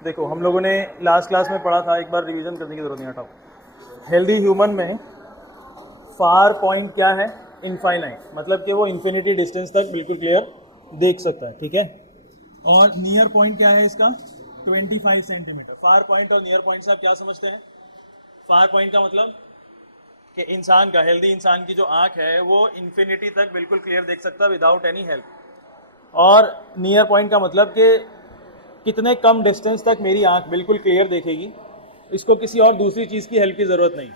देखो हम लोगों ने लास्ट क्लास में पढ़ा था, एक बार रिवीजन करने की जरूरत नहीं, हटाओ। हेल्दी ह्यूमन में फार पॉइंट क्या है? इनफाइनाइट, मतलब कि वो इन्फिनिटी डिस्टेंस तक बिल्कुल क्लियर देख सकता है, ठीक है। और नियर पॉइंट क्या है इसका? 25 सेंटीमीटर। फार पॉइंट और नियर पॉइंट से आप क्या समझते हैं? फार पॉइंट का मतलब कि इंसान का, हेल्दी इंसान की जो आंख है वो इन्फिनिटी तक बिल्कुल क्लियर देख सकता है विदाउट एनी हेल्प। और नियर पॉइंट का मतलब कि कितने कम डिस्टेंस तक मेरी आंख बिल्कुल क्लियर देखेगी, इसको किसी और दूसरी चीज़ की हेल्प की ज़रूरत नहीं,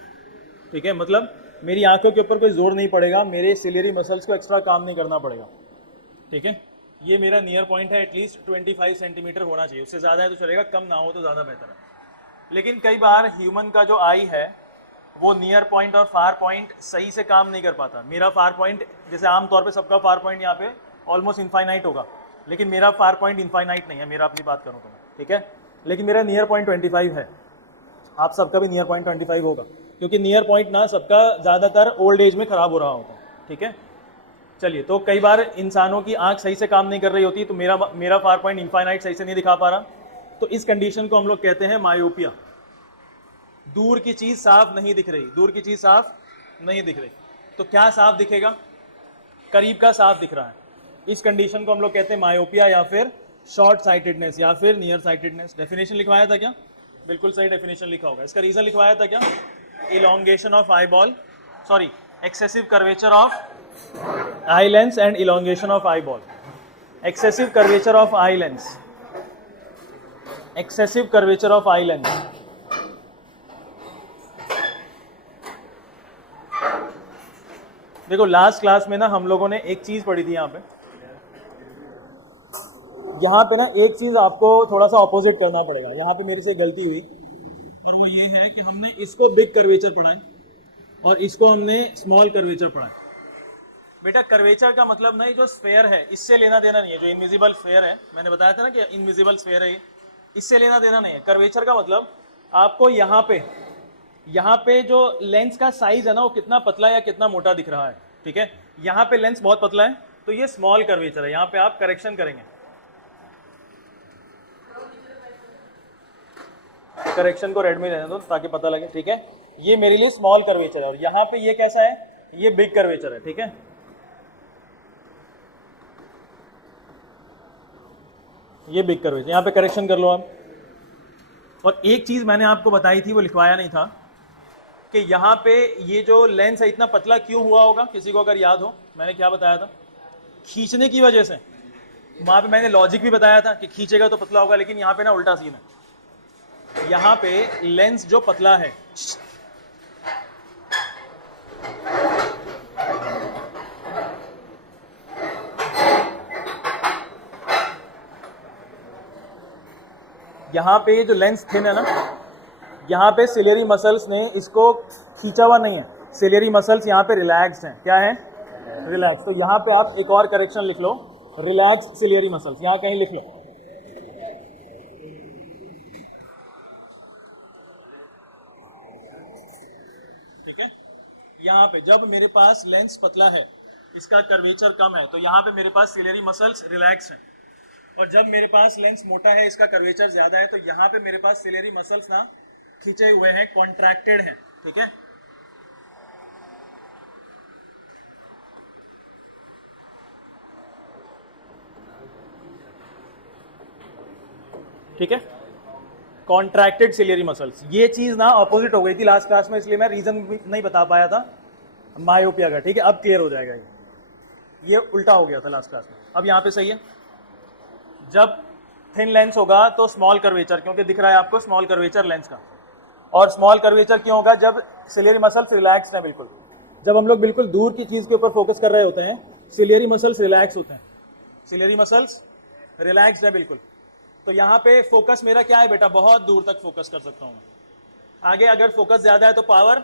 ठीक है। मतलब मेरी आंखों के ऊपर कोई जोर नहीं पड़ेगा, मेरे सिलेरी मसल्स को एक्स्ट्रा काम नहीं करना पड़ेगा, ठीक है। ये मेरा नियर पॉइंट है, एटलीस्ट 25 सेंटीमीटर होना चाहिए, उससे ज़्यादा है तो चलेगा, कम ना हो तो ज़्यादा बेहतर है। लेकिन कई बार ह्यूमन का जो आई है वो नियर पॉइंट और फार पॉइंट सही से काम नहीं कर पाता। मेरा फार पॉइंट, जैसे आमतौर पे सबका फार पॉइंट यहाँ पे ऑलमोस्ट इनफाइनाइट होगा, लेकिन मेरा फार पॉइंट इनफाइनाइट नहीं है, मेरा अपनी बात करूँ तो मैं, ठीक है। लेकिन मेरा नियर पॉइंट 25 है, आप सबका भी नियर पॉइंट 25 होगा, क्योंकि नियर पॉइंट ना सबका ज़्यादातर ओल्ड एज में ख़राब हो रहा होता है, ठीक है। चलिए, तो कई बार इंसानों की आंख सही से काम नहीं कर रही होती, तो मेरा फार पॉइंट इनफाइनाइट सही से नहीं दिखा पा रहा, तो इस कंडीशन को हम लोग कहते हैं मायोपिया। दूर की चीज़ साफ नहीं दिख रही, दूर की चीज़ साफ नहीं दिख रही। तो क्या साफ दिखेगा? करीब का साफ दिख रहा है। इस कंडीशन को हम लोग कहते हैं मायोपिया या फिर शॉर्ट साइटेडनेस या फिर नियर साइटेडनेस। डेफिनेशन लिखवाया था क्या? बिल्कुल सही डेफिनेशन लिखा होगा। इसका रीजन लिखवाया था क्या? Elongation of eye ball, sorry, excessive curvature of eye lens and elongation of eye ball. Excessive curvature of eye lens, excessive curvature of eye lens. देखो लास्ट क्लास में ना हम लोगों ने एक चीज पढ़ी थी, यहाँ पे ना एक चीज आपको थोड़ा सा ऑपोजिट करना पड़ेगा। यहाँ पे मेरे से गलती हुई, और वो ये है कि हमने इसको बिग कर्वेचर पढ़ा है और इसको हमने स्मॉल कर्वेचर पढ़ा है। बेटा कर्वेचर का मतलब नहीं जो स्फेयर है इससे लेना देना नहीं है, जो इनविजिबल स्फेयर है, मैंने बताया था ना कि इनविजिबल स्फेयर है, इससे लेना देना नहीं है। कर्वेचर का मतलब आपको यहाँ पे जो लेंस का साइज है ना वो कितना पतला या कितना मोटा दिख रहा है, ठीक है। यहाँ पे लेंस बहुत पतला है तो ये स्मॉल कर्वेचर है, यहाँ पे आप करेक्शन करेंगे, करेक्शन को रेड में रहने दो ताकि पता लगे, ठीक है। ये मेरे लिए स्मॉल कर्वेचर है और यहाँ पे ये कैसा है? ये बिग कर्वेचर है, ठीक है। ये बिग कर्वेचर, यहाँ पे करेक्शन कर लो आप। और एक चीज मैंने आपको बताई थी, वो लिखवाया नहीं था, कि यहाँ पे ये जो लेंस है इतना पतला क्यों हुआ होगा? किसी को अगर याद हो, मैंने क्या बताया था? खींचने की वजह से। वहां पे मैंने लॉजिक भी बताया था कि खींचेगा तो पतला होगा, लेकिन यहाँ पे ना उल्टा सीन है। यहाँ पे लेंस जो पतला है, यहाँ पे जो लेंस थिन है ना, यहाँ पे सिलेरी मसल्स ने इसको खींचा हुआ नहीं है, सिलेरी मसल्स यहाँ पे रिलैक्स्ड हैं। क्या है? रिलैक्स। तो यहाँ पे आप एक और करेक्शन लिख लो, रिलैक्स सिलेरी मसल्स, यहाँ कहीं लिख लो। ठीक है, यहाँ पे जब मेरे पास लेंस पतला है, इसका कर्वेचर कम है, तो यहाँ पे मेरे पास सिलेरी मसल्स रिलैक्स हैं। और जब मेरे पास लेंस मोटा है, इसका कर्वेचर ज्यादा है, तो यहाँ पे मेरे पास सिलेरी मसल्स ना खींचे हुए हैं, कॉन्ट्रैक्टेड हैं, ठीक है। ठीक है, कॉन्ट्रैक्टेड सिलियरी मसल्स। ये चीज ना ऑपोजिट हो गई थी लास्ट क्लास में, इसलिए मैं रीजन नहीं बता पाया था मायोपिया का, ठीक है। अब क्लियर हो जाएगा, ये उल्टा हो गया था लास्ट क्लास में, अब यहाँ पे सही है। जब थिन लेंस होगा तो स्मॉल कर्वेचर, क्योंकि दिख रहा है आपको स्मॉल कर्वेचर लेंस का। और स्मॉल कर्वेचर क्यों होगा? जब सिलियरी मसल्स रिलैक्स्ड है बिल्कुल। जब हम लोग बिल्कुल दूर की चीज के ऊपर फोकस कर रहे होते हैं, सिलियरी मसल्स रिलैक्स होते हैं, सिलियरी मसल्स रिलैक्स्ड है बिल्कुल। तो यहाँ पे फोकस मेरा क्या है बेटा? बहुत दूर तक फोकस कर सकता हूँ। आगे अगर फोकस ज्यादा है तो पावर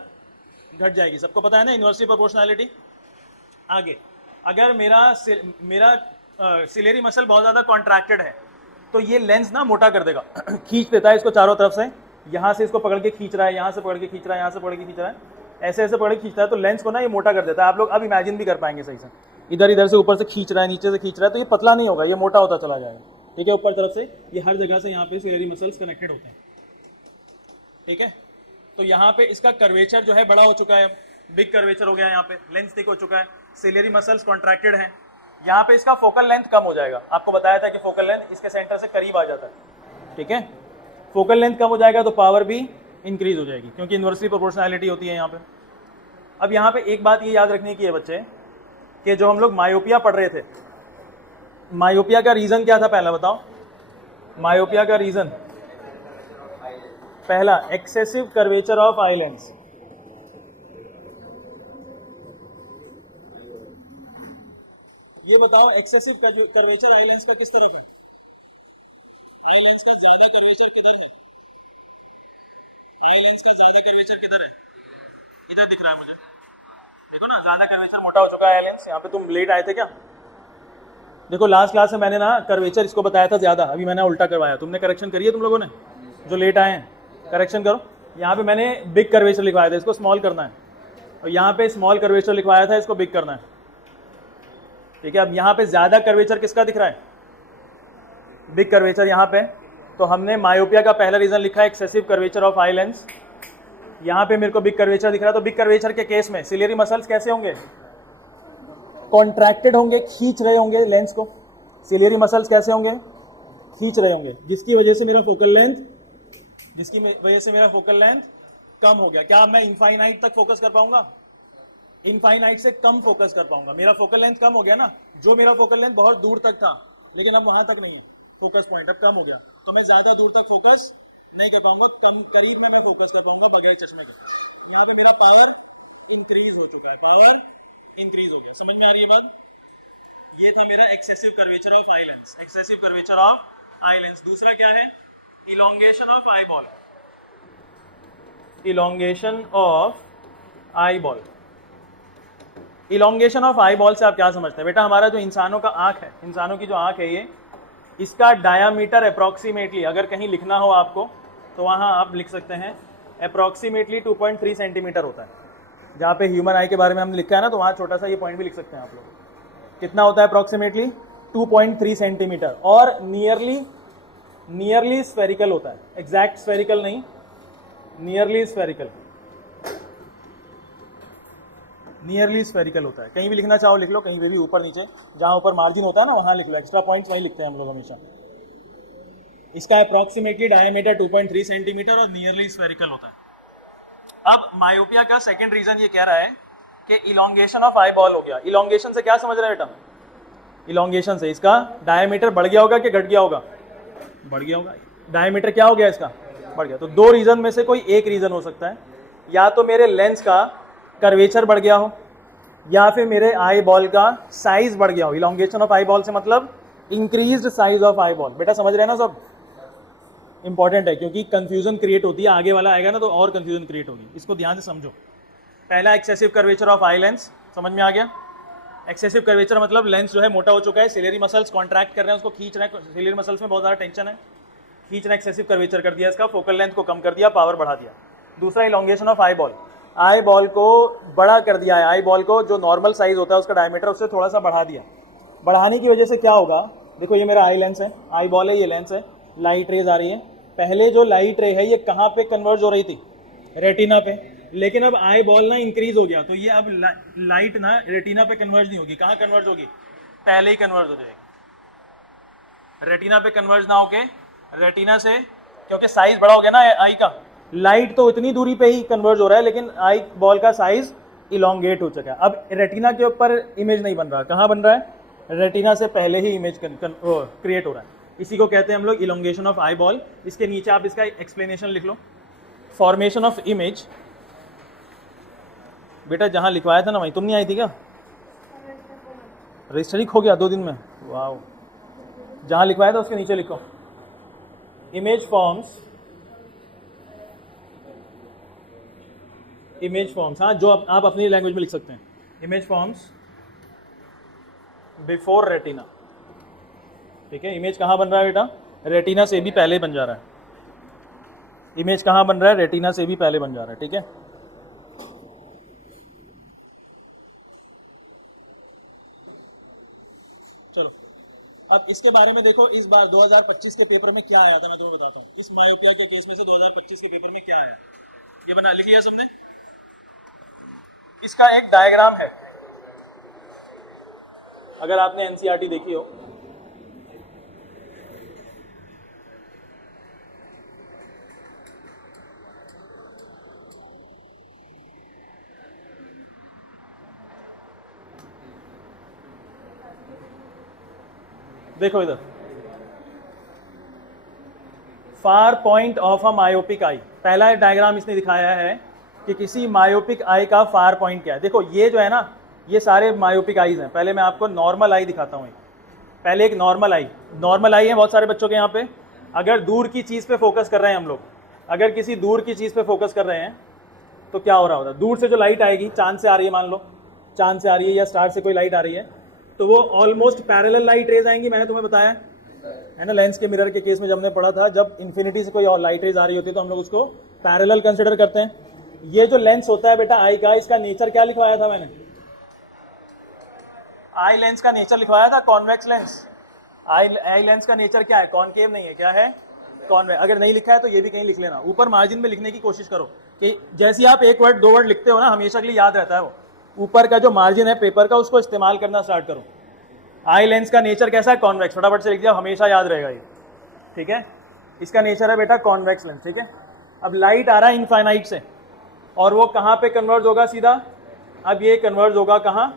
घट जाएगी, सबको पता है ना, इनवर्सली प्रोपोर्शनैलिटी। आगे अगर मेरा सिलेरी मसल बहुत ज्यादा कॉन्ट्रैक्टेड है तो ये लेंस ना मोटा कर देगा, खींच देता है इसको चारों तरफ से, यहाँ से इसको पकड़ के खींच रहा है, यहाँ से पकड़ के खींच रहा है, यहाँ से पकड़ के खींच रहा है, ऐसे ऐसे पकड़ के खींचता है, तो लेंस को ना ये मोटा कर देता है। आप लोग अब इमेजिन भी कर पाएंगे सही से, इधर इधर से ऊपर से खींच रहा है, नीचे से खींच रहा है, तो ये पतला नहीं होगा, ये मोटा होता चला जाएगा। ठीक है, ऊपर तरफ से ये हर जगह से यहाँ पे सिलेरी मसल्स कनेक्टेड होते हैं, ठीक है। तो यहाँ पे इसका कर्वेचर जो है बड़ा हो चुका है, बिग कर्वेचर हो गया है, यहाँ पे लेंथ थिक हो चुका है, सिलेरी मसल्स कॉन्ट्रैक्टेड हैं, यहाँ पे इसका फोकल लेंथ कम हो जाएगा। आपको बताया था कि फोकल लेंथ इसके सेंटर से करीब आ जाता है, ठीक है। फोकल लेंथ कम हो जाएगा तो पावर भी इंक्रीज हो जाएगी, क्योंकि इन्वर्सली प्रोपोर्शनैलिटी होती है यहाँ पे। अब यहाँ पे एक बात ये याद रखने की है बच्चे, कि जो हम लोग मायोपिया पढ़ रहे थे, मायोपिया का रीजन क्या था पहला बताओ। मायोपिया का रीजन पहला, excessive curvature of eye lens. ये बताओ एक्सेसिव कर्वेचर आई लेंस का किस तरफ है? आई लेंस का ज्यादा कर्वेचर किधर है? आई लेंस का ज्यादा कर्वेचर किधर है? इधर दिख रहा है मुझे, देखो ना, ज्यादा कर्वेचर मोटा हो चुका है आई लेंस। यहाँ पे तुम लेट आए थे क्या? देखो लास्ट क्लास में मैंने ना कर्वेचर इसको बताया था ज्यादा, अभी मैंने उल्टा करवाया। तुमने करेक्शन करी है तुम लोगों ने जो लेट आए हैं? करेक्शन करो। यहाँ पे मैंने बिग कर्वेचर लिखवाया था, इसको स्मॉल करना है, और यहाँ पे स्मॉल कर्वेचर लिखवाया था, इसको बिग करना है, ठीक है। अब यहाँ पे ज्यादा कर्वेचर किसका दिख रहा है? बिग कर्वेचर यहाँ पे। तो हमने मायोपिया का पहला रीजन लिखा है excessive curvature of eye lens. यहाँ पे मेरे को बिग कर्वेचर दिख रहा है, तो बिग कर्वेचर के केस में सिलेरी मसल्स कैसे होंगे? कॉन्ट्रैक्टेड होंगे, खींच रहे होंगे लेंस को। सिलेरी मसल्स कैसे होंगे? खींच रहे होंगे, जिसकी वजह से मेरा फोकल लेंथ कम हो गया। क्या मैं इनफाइनाइट तक फोकस कर पाऊंगा? इनफाइनाइट से कम फोकस कर पाऊंगा। मेरा फोकल लेंथ कम हो गया ना, जो मेरा फोकल लेंथ बहुत दूर तक था, लेकिन अब वहां तक नहीं है, फोकस पॉइंट अब कम हो गया, तो मैं ज्यादा दूर तक फोकस नहीं कर पाऊंगा, कम करीब में मैं फोकस कर पाऊंगा बगैर चश्मे के। यहाँ पे मेरा पावर इंक्रीज हो चुका है, पावर इंक्रीज हो गया। समझ में आ रही है बात? ये था मेरा excessive curvature of eye lens, excessive curvature of eye lens. दूसरा क्या है? Elongation of eye ball. Elongation of eye ball. Elongation of eye ball से आप क्या समझते हैं बेटा? हमारा जो इंसानों का आंख है, इंसानों की जो आंख है, ये इसका डायामीटर अप्रोक्सीमेटली अगर कहीं लिखना हो आपको, तो वहां आप लिख सकते हैं अप्रोक्सीमेटली 2.3 सेंटीमीटर होता है। जहाँ पे ह्यूमन आई के बारे में हमने लिखा है ना, तो वहाँ छोटा सा ये पॉइंट भी लिख सकते हैं आप लोग। कितना होता है अप्रोक्सीमेटली? 2.3 सेंटीमीटर। और नियरली स्फेरिकल होता है, एग्जैक्ट स्फेरिकल नहीं, नियरली स्फेरिकल। नियरली स्फेरिकल होता है। कहीं भी लिखना चाहो लिख लो, कहीं पे भी ऊपर नीचे, जहाँ ऊपर मार्जिन होता है ना वहाँ लिख लो। एक्स्ट्रा पॉइंट्स वहीं लिखते हैं हम लोग हमेशा। इसका अप्रोक्सीमेटली डायमीटर 2.3 सेंटीमीटर और नियरली स्फेरिकल होता है। अब मायोपिया का सेकंड रीजन ये कह रहा है कि इलोंगेशन ऑफ आई बॉल हो गया। इलोंगेशन से क्या समझ रहे हैं बेटा? इलोंगेशन से इसका डायमीटर बढ़ गया होगा कि घट गया होगा? बढ़ गया होगा। डायमीटर क्या हो गया इसका? बढ़ गया। तो दो रीजन में से कोई एक रीजन हो सकता है, या तो मेरे लेंस का कर्वेचर बढ़ गया हो, या फिर मेरे आई बॉल का साइज बढ़ गया हो। इलोंगेशन ऑफ आई बॉल से मतलब increased size of eye ball. बेटा समझ रहे हैं ना सब? इंपॉर्टेंट है, क्योंकि कंफ्यूजन क्रिएट होती है, आगे वाला आएगा ना तो और कंफ्यूजन क्रिएट होगी। इसको ध्यान से समझो। पहला excessive curvature of eye lens, समझ में आ गया? एक्सेसिव कर्वेचर मतलब लेंस जो है मोटा हो चुका है, सिलेरी मसल्स कॉन्ट्रैक्ट कर रहे हैं, उसको खींच रहे हैं, सिलेरी मसल्स में बहुत ज़्यादा टेंशन है, खींच रहे हैं, एक्सेसिव कर्वेचर कर दिया इसका, फोकल लेंथ को कम कर दिया, पावर बढ़ा दिया। दूसरा elongation of eye ball, eye ball को बड़ा कर दिया है। आई बॉल को जो नॉर्मल साइज होता है उसका डायमीटर उससे थोड़ा सा बढ़ा दिया। बढ़ाने की वजह से क्या होगा? देखो ये मेरा आई लेंस है, आई बॉल है, ये लेंस है, लाइट रेज आ रही है। पहले जो लाइट रे है ये कहाँ पे कन्वर्ज हो रही थी? रेटिना पे। लेकिन अब आई बॉल ना इंक्रीज हो गया, तो ये अब लाइट ना रेटिना पे कन्वर्ज नहीं होगी। कहाँ कन्वर्ज होगी? पहले ही कन्वर्ज हो जाएगी। रेटिना पे कन्वर्ज ना होके रेटिना से, क्योंकि साइज बड़ा हो गया ना आई का, लाइट तो इतनी दूरी पे ही कन्वर्ज हो रहा है, लेकिन आई बॉल का साइज इलोंगेट हो चुका है। अब रेटिना के ऊपर इमेज नहीं बन रहा, कहाँ बन रहा है? रेटिना से पहले ही इमेज क्रिएट हो रहा है। इसी को कहते हैं हम लोग इलोंगेशन ऑफ आई बॉल। इसके नीचे आप इसका एक्सप्लेनेशन लिख लो, फॉर्मेशन ऑफ इमेज। बेटा जहां लिखवाया था ना वहीं तुम नहीं आई थी क्या? रजिस्टर खो गया 2 दिन में? वाह। जहां लिखवाया था उसके नीचे लिखो इमेज फॉर्म्स, इमेज फॉर्म्स। हाँ, जो आप अपनी लैंग्वेज में लिख सकते हैं। Image forms before retina. ठीक है, इमेज कहाँ बन रहा है बेटा? रेटिना से भी पहले बन जा रहा है। इमेज कहाँ बन रहा है? रेटिना से भी पहले बन जा रहा है। ठीक है, चलो अब इसके बारे में देखो, इस बार 2025 के पेपर में क्या आया था, मैं तुम्हें बताता हूँ। इस मायोपिया के केस में से 2025 के पेपर में क्या आया, ये बना लिख लिया सबने। इसका एक डायग्राम है, अगर आपने एनसीईआरटी देखी हो। देखो इधर, far point of a myopic eye, पहला डायग्राम इसने दिखाया है कि किसी मायोपिक आई का फार पॉइंट क्या है। देखो ये जो है ना, ये सारे मायोपिक आईज हैं। पहले मैं आपको नॉर्मल आई दिखाता हूँ। पहले एक नॉर्मल आई है बहुत सारे बच्चों के यहाँ पे। अगर दूर की चीज़ पे फोकस कर रहे हैं हम लोग, अगर किसी दूर की चीज़ पे फोकस कर रहे हैं तो क्या हो रहा होता है, दूर से जो लाइट आएगी, चांद से आ रही है, मान लो चांद से आ रही है या स्टार से कोई लाइट आ रही है, तो वो ऑलमोस्ट पैरेलल लाइट रेज आएंगी। मैंने तुम्हें बताया है ना, लेंस के मिरर के केस में जब हमने पढ़ा था, जब इन्फिनिटी से कोई और लाइट रेज आ रही होती है तो हम लोग उसको पैरेलल कंसिडर करते हैं। ये जो लेंस होता है बेटा आई का, इसका नेचर क्या लिखवाया था मैंने? आई लेंस का नेचर लिखवाया था कॉन्वेक्स लेंस। आई लेंस का नेचर क्या है? कॉनकेव नहीं है, क्या है? कॉन्वेक्स। अगर नहीं लिखा है तो ये भी कहीं लिख लेना, ऊपर मार्जिन में लिखने की कोशिश करो कि जैसे आप एक वर्ड दो वर्ड लिखते हो ना, हमेशा के लिए याद रहता है वो। ऊपर का जो मार्जिन है पेपर का, उसको इस्तेमाल करना स्टार्ट करो। आई लेंस का नेचर कैसा है? कॉन्वेक्स। फटाफट से लिख दिया, हमेशा याद रहेगा ये, ठीक है। इसका नेचर है बेटा कॉन्वेक्स लेंस, ठीक है। अब लाइट आ रहा है इनफाइनाइट से, और वो कहाँ पे कन्वर्ज होगा? सीधा अब ये कन्वर्ज होगा कहाँ?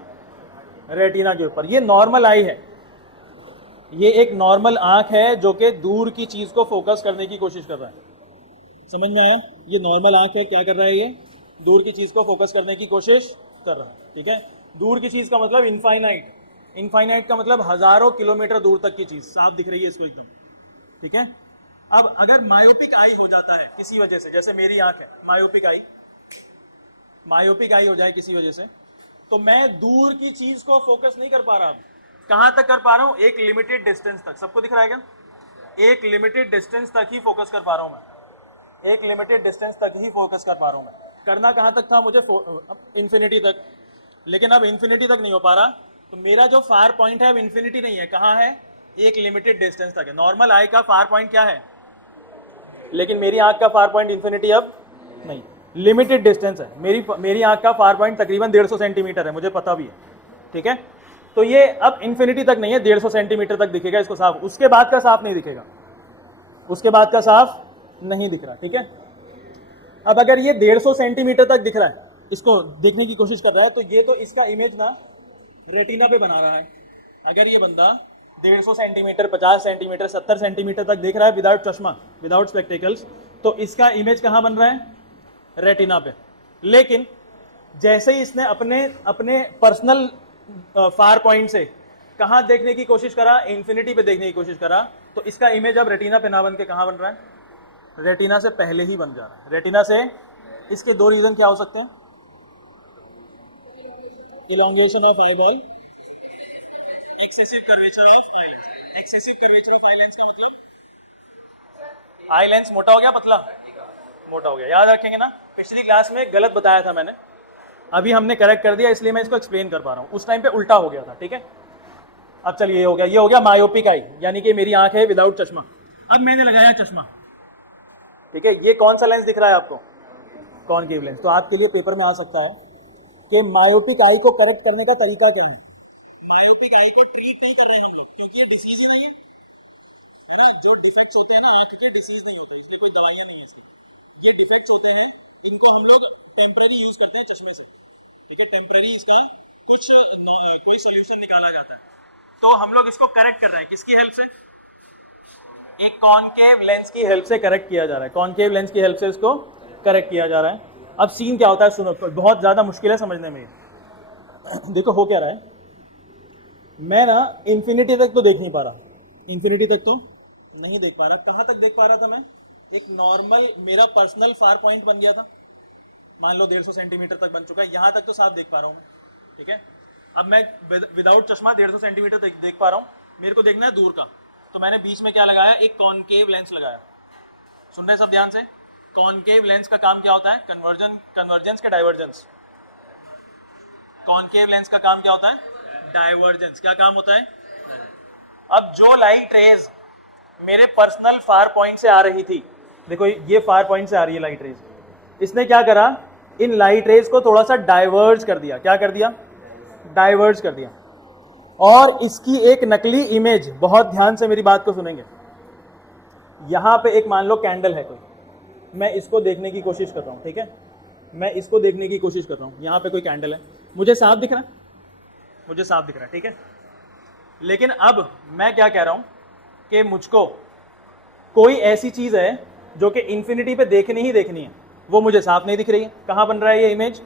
रेटिना के ऊपर। ये नॉर्मल आई है, ये एक नॉर्मल आंख है जो कि दूर की चीज को फोकस करने की कोशिश कर रहा है। समझ में आया? ये नॉर्मल आंख है, क्या कर रहा है? ये दूर की चीज को फोकस करने की कोशिश कर रहा है, ठीक है। दूर की चीज का मतलब इनफाइनाइट, इनफाइनाइट का मतलब हजारों किलोमीटर दूर तक की चीज, साफ दिख रही है इसको एकदम, ठीक है। अब अगर मायोपिक आई हो जाता है किसी वजह से, जैसे मेरी आंख है, मायोपिक आई हो जाए किसी वजह से, तो मैं दूर की चीज को फोकस नहीं कर पा रहा। कहां तक कर पा रहा हूं? एक लिमिटेड डिस्टेंस तक। सबको दिख रहा है क्या? एक लिमिटेड डिस्टेंस तक ही फोकस कर पा रहा हूं मैं, एक लिमिटेड डिस्टेंस तक ही फोकस कर पा रहा हूं मैं। करना कहां तक था मुझे? इंफिनिटी तक। लेकिन अब इंफिनिटी तक नहीं हो पा रहा, तो मेरा जो फार पॉइंट है अब इंफिनिटी नहीं है, कहां है? एक लिमिटेड डिस्टेंस तक है। नॉर्मल आई का फार पॉइंट क्या है? लेकिन मेरी आंख का फार पॉइंट इंफिनिटी अब नहीं, लिमिटेड डिस्टेंस है। मेरी आंख का फार पॉइंट तकरीबन 150 सेंटीमीटर है, मुझे पता भी है, ठीक है। तो ये अब इंफिनिटी तक नहीं है, 150 सेंटीमीटर तक दिखेगा इसको साफ, उसके बाद का साफ नहीं दिखेगा, उसके बाद का साफ नहीं दिख रहा, ठीक है। अब अगर ये 150 सेंटीमीटर तक दिख रहा है, इसको देखने की कोशिश कर रहा है, तो ये तो इसका इमेज ना रेटिना पे बना रहा है। अगर ये बंदा 150 सेंटीमीटर, 50 सेंटीमीटर, 70 सेंटीमीटर तक देख रहा है विदाउट चश्मा, विदाउट स्पेक्टिकल्स, तो इसका इमेज कहाँ बन रहा है? रेटिना पे। लेकिन जैसे ही इसने अपने पर्सनल फार पॉइंट से कहाँ देखने की कोशिश करा? इंफिनिटी पे देखने की कोशिश करा, तो इसका इमेज अब रेटिना पे ना बन के कहाँ बन रहा है? रेटिना से पहले ही बन जा रहा है। रेटिना से इसके दो रीजन क्या हो सकते हैं? Elongation of eye ball, excessive curvature of eye lens. Excessive curvature of eye lens का मतलब आई लेंस मोटा हो गया, पतला, मोटा हो गया। याद रखेंगे ना, पिछली क्लास में गलत बताया था मैंने, अभी हमने करेक्ट कर दिया, इसलिए मैं इसको एक्सप्लेन कर पा रहा हूँ। उस टाइम पे उल्टा हो गया था, ठीक है। अब चलिए ये हो गया मायोपिक आई, यानी कि मेरी आंख है विदाउट चश्मा। अब मैंने लगाया चश्मा, ठीक है। ये कौन सा लेंस दिख रहा है आपको? Concave lens. तो आपके लिए पेपर में आ सकता है कि मायोपिक आई को करेक्ट करने का तरीका क्या है। मायोपिक आई को ट्रीट नहीं कर रहे हैं हम लोग, क्योंकि ये डिसीज ही नहीं है ना। जो डिफेक्ट्स होते हैं ना आंख के, डिसीज नहीं होते, इसके कोई दवाइयां नहीं है इसके। ये डिफेक्ट्स होते हैं, इनको हम लोग टेम्पररी यूज करते हैं चश्मे से, ठीक है। टेम्पररी इसका कुछ कोई सोल्यूशन निकाला जाता है, तो हम लोग इसको करेक्ट कर रहे हैं किसकी हेल्प से? एक कॉनकेव लेंस की हेल्प से करेक्ट किया जा रहा है। कॉनकेव लेंस की हेल्प से इसको करेक्ट किया जा रहा है। अब सीन क्या होता है सुनो, बहुत ज्यादा मुश्किल है समझने में। देखो हो क्या रहा है, मैं ना इंफिनिटी तक तो देख नहीं पा रहा, इंफिनिटी तक तो नहीं देख पा रहा। कहां तक देख पा रहा था मैं? एक नॉर्मल मेरा पर्सनल फार पॉइंट बन गया था, मान लो 150 सेंटीमीटर तक बन चुका है, यहां तक तो साफ देख पा रहा हूँ, ठीक है। अब मैं विदाउट चश्मा 150 सेंटीमीटर तक देख पा रहा हूँ, मेरे को देखना है दूर का, तो मैंने बीच में क्या लगाया? एक कॉनकेव लेंस लगाया। सुन रहे सब ध्यान से? कॉनकेव लेंस का काम क्या होता है? कन्वर्जेंस का डाइवर्जेंस। कॉनकेव लेंस का काम क्या होता है? डाइवर्जेंस। क्या काम होता है? अब जो लाइट रेज मेरे पर्सनल फार पॉइंट से आ रही थी, देखो ये फार पॉइंट से आ रही है लाइट रेज, इसने क्या करा, इन लाइट रेज को थोड़ा सा डाइवर्ज कर दिया। क्या कर दिया? डाइवर्ज कर दिया। और इसकी एक नकली इमेज, बहुत ध्यान से मेरी बात को सुनेंगे, यहां पे एक मान लो कैंडल है कोई, मैं इसको देखने की कोशिश कर रहा हूं, ठीक है, मैं इसको देखने की कोशिश कर रहा हूं, यहां पे कोई कैंडल है, मुझे साफ दिख रहा है, मुझे साफ दिख रहा है, ठीक है। लेकिन अब मैं क्या कह रहा हूं कि मुझको कोई ऐसी चीज है जो कि इंफिनिटी पे देखनी ही देखनी है, वो मुझे साफ नहीं दिख रही है। कहां बन रहा है ये इमेज?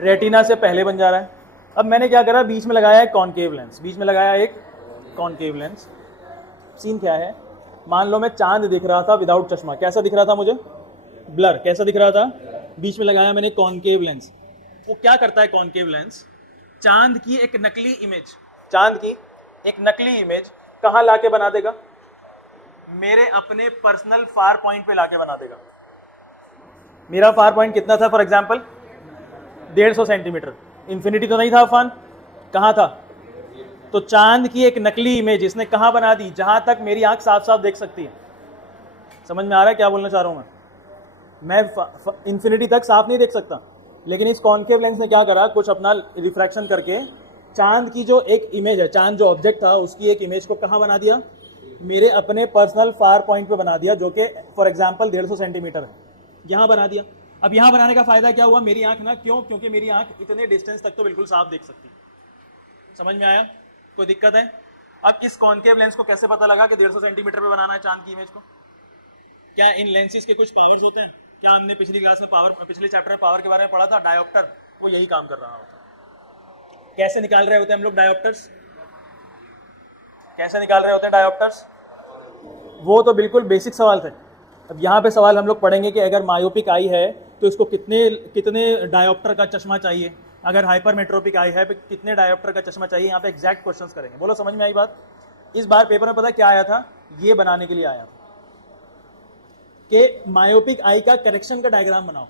रेटिना से पहले बन जा रहा है। अब मैंने क्या करा, बीच में लगाया एक कॉनकेव लेंस, बीच में लगाया एक कॉनकेव लेंस। सीन क्या है, मान लो मैं चांद दिख रहा था विदाउट चश्मा, कैसा दिख रहा था मुझे? ब्लर। कैसा दिख रहा था? बीच में लगाया मैंने कॉनकेव लेंस। वो क्या करता है कॉनकेव लेंस? चांद की एक नकली इमेज, चांद की एक नकली इमेज कहां लाके बना देगा? मेरे अपने पर्सनल फार पॉइंट पे लाके बना देगा। मेरा फार पॉइंट कितना था? For example 150 centimetre. इंफिनिटी तो नहीं था अफान, कहां था? तो चांद की एक नकली इमेज इसने कहां बना दी? जहां तक मेरी आंख साफ साफ देख सकती है। समझ में आ रहा है क्या बोलना चाह रहा हूं मैं इंफिनिटी तक साफ नहीं देख सकता, लेकिन इस कॉनकेव लेंस ने क्या करा, कुछ अपना रिफ्रैक्शन करके चांद की जो एक इमेज है, चांद जो ऑब्जेक्ट था उसकी एक इमेज को कहां बना दिया? मेरे अपने पर्सनल फार पॉइंट पे बना दिया, जो कि फॉर एग्जांपल 150 सेंटीमीटर है, यहां बना दिया। अब यहां बनाने का फायदा क्या हुआ? मेरी आंख ना, क्यों? क्योंकि मेरी आंख इतने डिस्टेंस तक तो बिल्कुल साफ देख सकती है। समझ में आया? कोई दिक्कत है? अब इस कॉनकेव लेंस को कैसे पता लगा कि 150 सेंटीमीटर पे बनाना है चांद की इमेज को? क्या इन लेंसेज के कुछ पावर्स होते हैं? क्या हमने पिछली क्लास में पिछले चैप्टर में पावर के बारे में पढ़ा था? डायोप्टर, वो यही काम कर रहा होता। कैसे निकाल रहे होते हैं हम लोग डायोप्टर्स? कैसे निकाल रहे होते हैं डायोप्टर्स? वो तो बिल्कुल बेसिक सवाल थे। अब यहाँ पे सवाल हम लोग पढ़ेंगे कि अगर मायोपिक आई है तो इसको कितने कितने डायोप्टर का चश्मा चाहिए, अगर हाइपरमेट्रोपिक आई है तो कितने डायोप्टर का चश्मा चाहिए। यहाँ पे एग्जैक्ट क्वेश्चंस करेंगे। बोलो समझ में आई बात? इस बार पेपर में पता क्या आया था? ये बनाने के लिए आया था कि मायोपिक आई का करेक्शन का डायग्राम बनाओ।